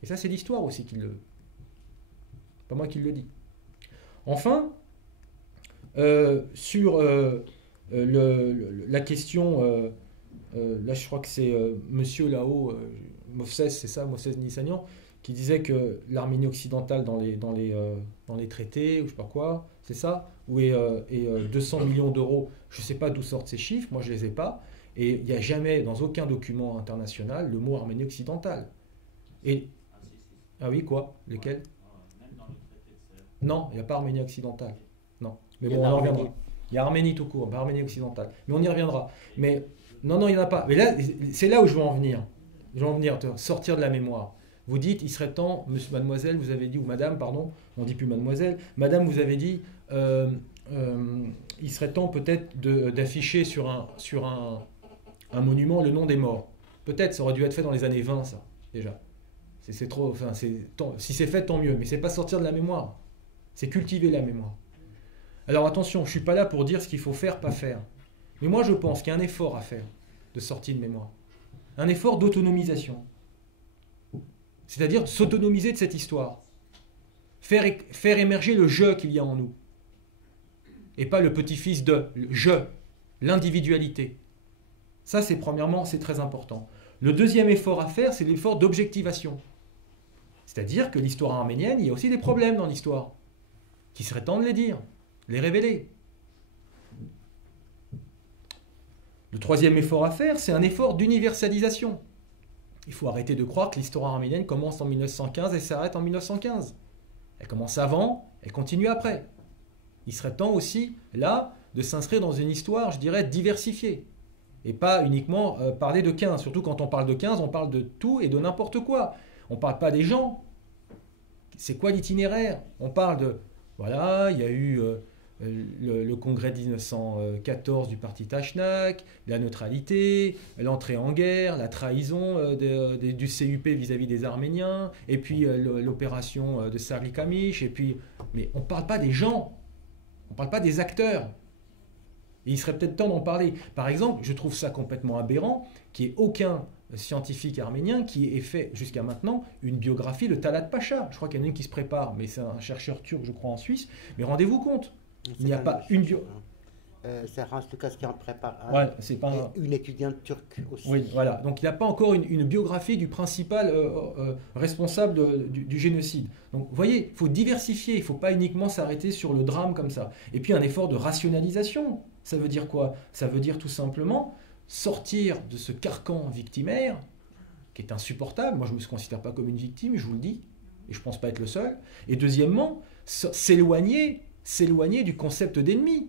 Et ça, c'est l'histoire aussi qui le... Pas moi qui le dis. Enfin, sur la question, là je crois que c'est monsieur là-haut, Mofsès, c'est ça, Mofsès Nissanian, qui disait que l'Arménie occidentale dans les traités, ou je sais pas quoi, c'est ça, où est 200 millions d'euros, je ne sais pas d'où sortent ces chiffres, moi je ne les ai pas, et il n'y a jamais dans aucun document international le mot Arménie occidentale. Et... Ah oui, quoi? Lequel? Non, il n'y a pas Arménie occidentale. Non. Mais bon, on en reviendra. Il y a Arménie tout court, pas Arménie occidentale. Mais on y reviendra. Mais non, il n'y en a pas. Mais là, c'est là où je veux en venir. Je veux en venir, sortir de la mémoire. Vous dites, il serait temps, monsieur, mademoiselle, vous avez dit, ou madame, pardon, on ne dit plus mademoiselle, madame, vous avez dit, il serait temps peut-être d'afficher sur un monument le nom des morts. Peut-être, ça aurait dû être fait dans les années 20, ça, déjà. C'est trop, enfin, si c'est fait, tant mieux. Mais c'est pas sortir de la mémoire. C'est cultiver la mémoire. Alors attention, je ne suis pas là pour dire ce qu'il faut faire, pas faire. Mais moi, je pense qu'il y a un effort à faire de sortie de mémoire. Un effort d'autonomisation. C'est-à-dire de s'autonomiser de cette histoire. Faire émerger le « je » qu'il y a en nous. Et pas le petit-fils de « je », l'individualité. Ça, c'est premièrement, c'est très important. Le deuxième effort à faire, c'est l'effort d'objectivation. C'est-à-dire que l'histoire arménienne, il y a aussi des problèmes dans l'histoire, qu'il serait temps de les dire, les révéler. Le troisième effort à faire, c'est un effort d'universalisation. Il faut arrêter de croire que l'histoire arménienne commence en 1915 et s'arrête en 1915. Elle commence avant, elle continue après. Il serait temps aussi, là, de s'inscrire dans une histoire, je dirais, diversifiée. Et pas uniquement parler de 15. Surtout quand on parle de 15, on parle de tout et de n'importe quoi. On ne parle pas des gens. C'est quoi l'itinéraire? On parle de... Voilà, il y a eu le congrès de 1914 du parti Tachnak, la neutralité, l'entrée en guerre, la trahison du CUP vis-à-vis des Arméniens, et puis l'opération de Sarlikamish, et puis... Mais on ne parle pas des gens. On ne parle pas des acteurs. Et il serait peut-être temps d'en parler. Par exemple, je trouve ça complètement aberrant qu'il n'y ait aucun scientifique arménien qui ait fait jusqu'à maintenant une biographie de Talat Pacha. Je crois qu'il y en a une qui se prépare, mais c'est un chercheur turc, je crois, en Suisse. Mais rendez-vous compte, il n'y a pas une biographie. C'est Hans Lucas qui en prépare ouais, c'est pas une étudiante turque aussi. Oui, voilà. Donc il n'y a pas encore une biographie du principal responsable du génocide. Donc vous voyez, il faut diversifier, il ne faut pas uniquement s'arrêter sur le drame comme ça. Et puis un effort de rationalisation. Ça veut dire quoi? Ça veut dire tout simplement sortir de ce carcan victimaire qui est insupportable. Moi, je ne me considère pas comme une victime, je vous le dis, et je ne pense pas être le seul. Et deuxièmement, s'éloigner du concept d'ennemi.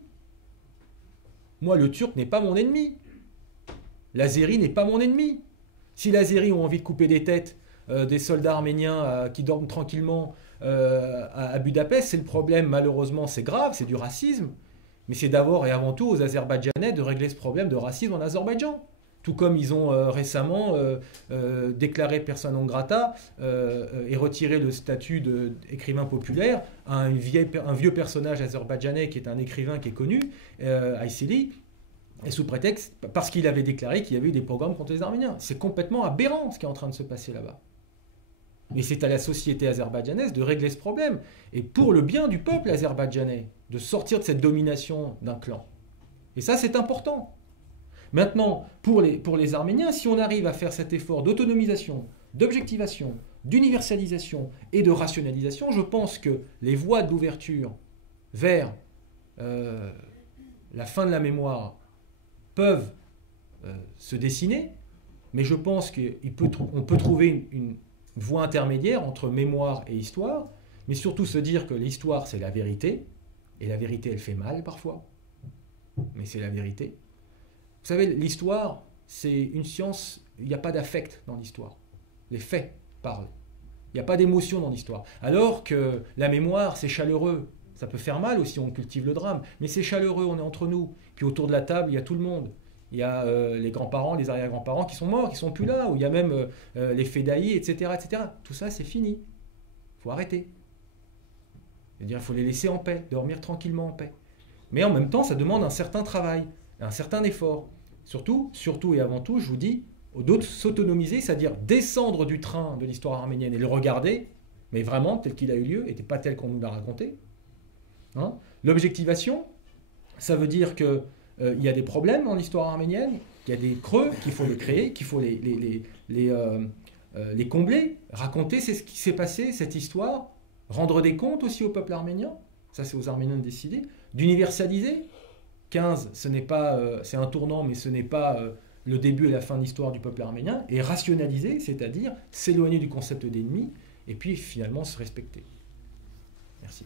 Moi, le Turc n'est pas mon ennemi. L'Azéri n'est pas mon ennemi. Si les Azéris ont envie de couper des têtes des soldats arméniens qui dorment tranquillement à Budapest, c'est le problème, malheureusement, c'est grave, c'est du racisme. Mais c'est d'abord et avant tout aux Azerbaïdjanais de régler ce problème de racisme en Azerbaïdjan. Tout comme ils ont récemment déclaré persona non grata et retiré le statut d'écrivain populaire à un vieux personnage azerbaïdjanais qui est un écrivain qui est connu, Ayseli, et sous prétexte, parce qu'il avait déclaré qu'il y avait eu des pogroms contre les Arméniens. C'est complètement aberrant ce qui est en train de se passer là-bas. Mais c'est à la société azerbaïdjanaise de régler ce problème. Et pour le bien du peuple azerbaïdjanais, de sortir de cette domination d'un clan. Et ça, c'est important. Maintenant, pour les Arméniens, si on arrive à faire cet effort d'autonomisation, d'objectivation, d'universalisation et de rationalisation, je pense que les voies de l'ouverture vers la fin de la mémoire peuvent se dessiner, mais je pense qu'on peut trouver une voie intermédiaire entre mémoire et histoire, mais surtout se dire que l'histoire, c'est la vérité, et la vérité, elle fait mal parfois, mais c'est la vérité. Vous savez, l'histoire, c'est une science, il n'y a pas d'affect dans l'histoire. Les faits parlent. Il n'y a pas d'émotion dans l'histoire. Alors que la mémoire, c'est chaleureux. Ça peut faire mal aussi, on cultive le drame, mais c'est chaleureux, on est entre nous. Puis autour de la table, il y a tout le monde. Il y a les grands-parents, les arrière-grands-parents qui sont morts, qui ne sont plus là, ou il y a même les fédaillis, etc., etc. Tout ça, c'est fini. Il faut arrêter. C'est-à-dire il faut les laisser en paix, dormir tranquillement en paix. Mais en même temps, ça demande un certain travail, un certain effort. Surtout et avant tout, je vous dis, d'autres s'autonomiser, c'est-à-dire descendre du train de l'histoire arménienne et le regarder, mais vraiment tel qu'il a eu lieu, n'était pas tel qu'on nous l'a raconté. Hein? L'objectivation, ça veut dire qu'il y a des problèmes en histoire arménienne, qu'il y a des creux, qu'il faut les créer, qu'il faut les combler, raconter ce qui s'est passé, cette histoire, rendre des comptes aussi au peuple arménien, ça c'est aux Arméniens de décider, d'universaliser. 15, c'est un tournant, mais ce n'est pas le début et la fin de l'histoire du peuple arménien, et rationaliser, c'est-à-dire s'éloigner du concept d'ennemi, et puis finalement se respecter. Merci.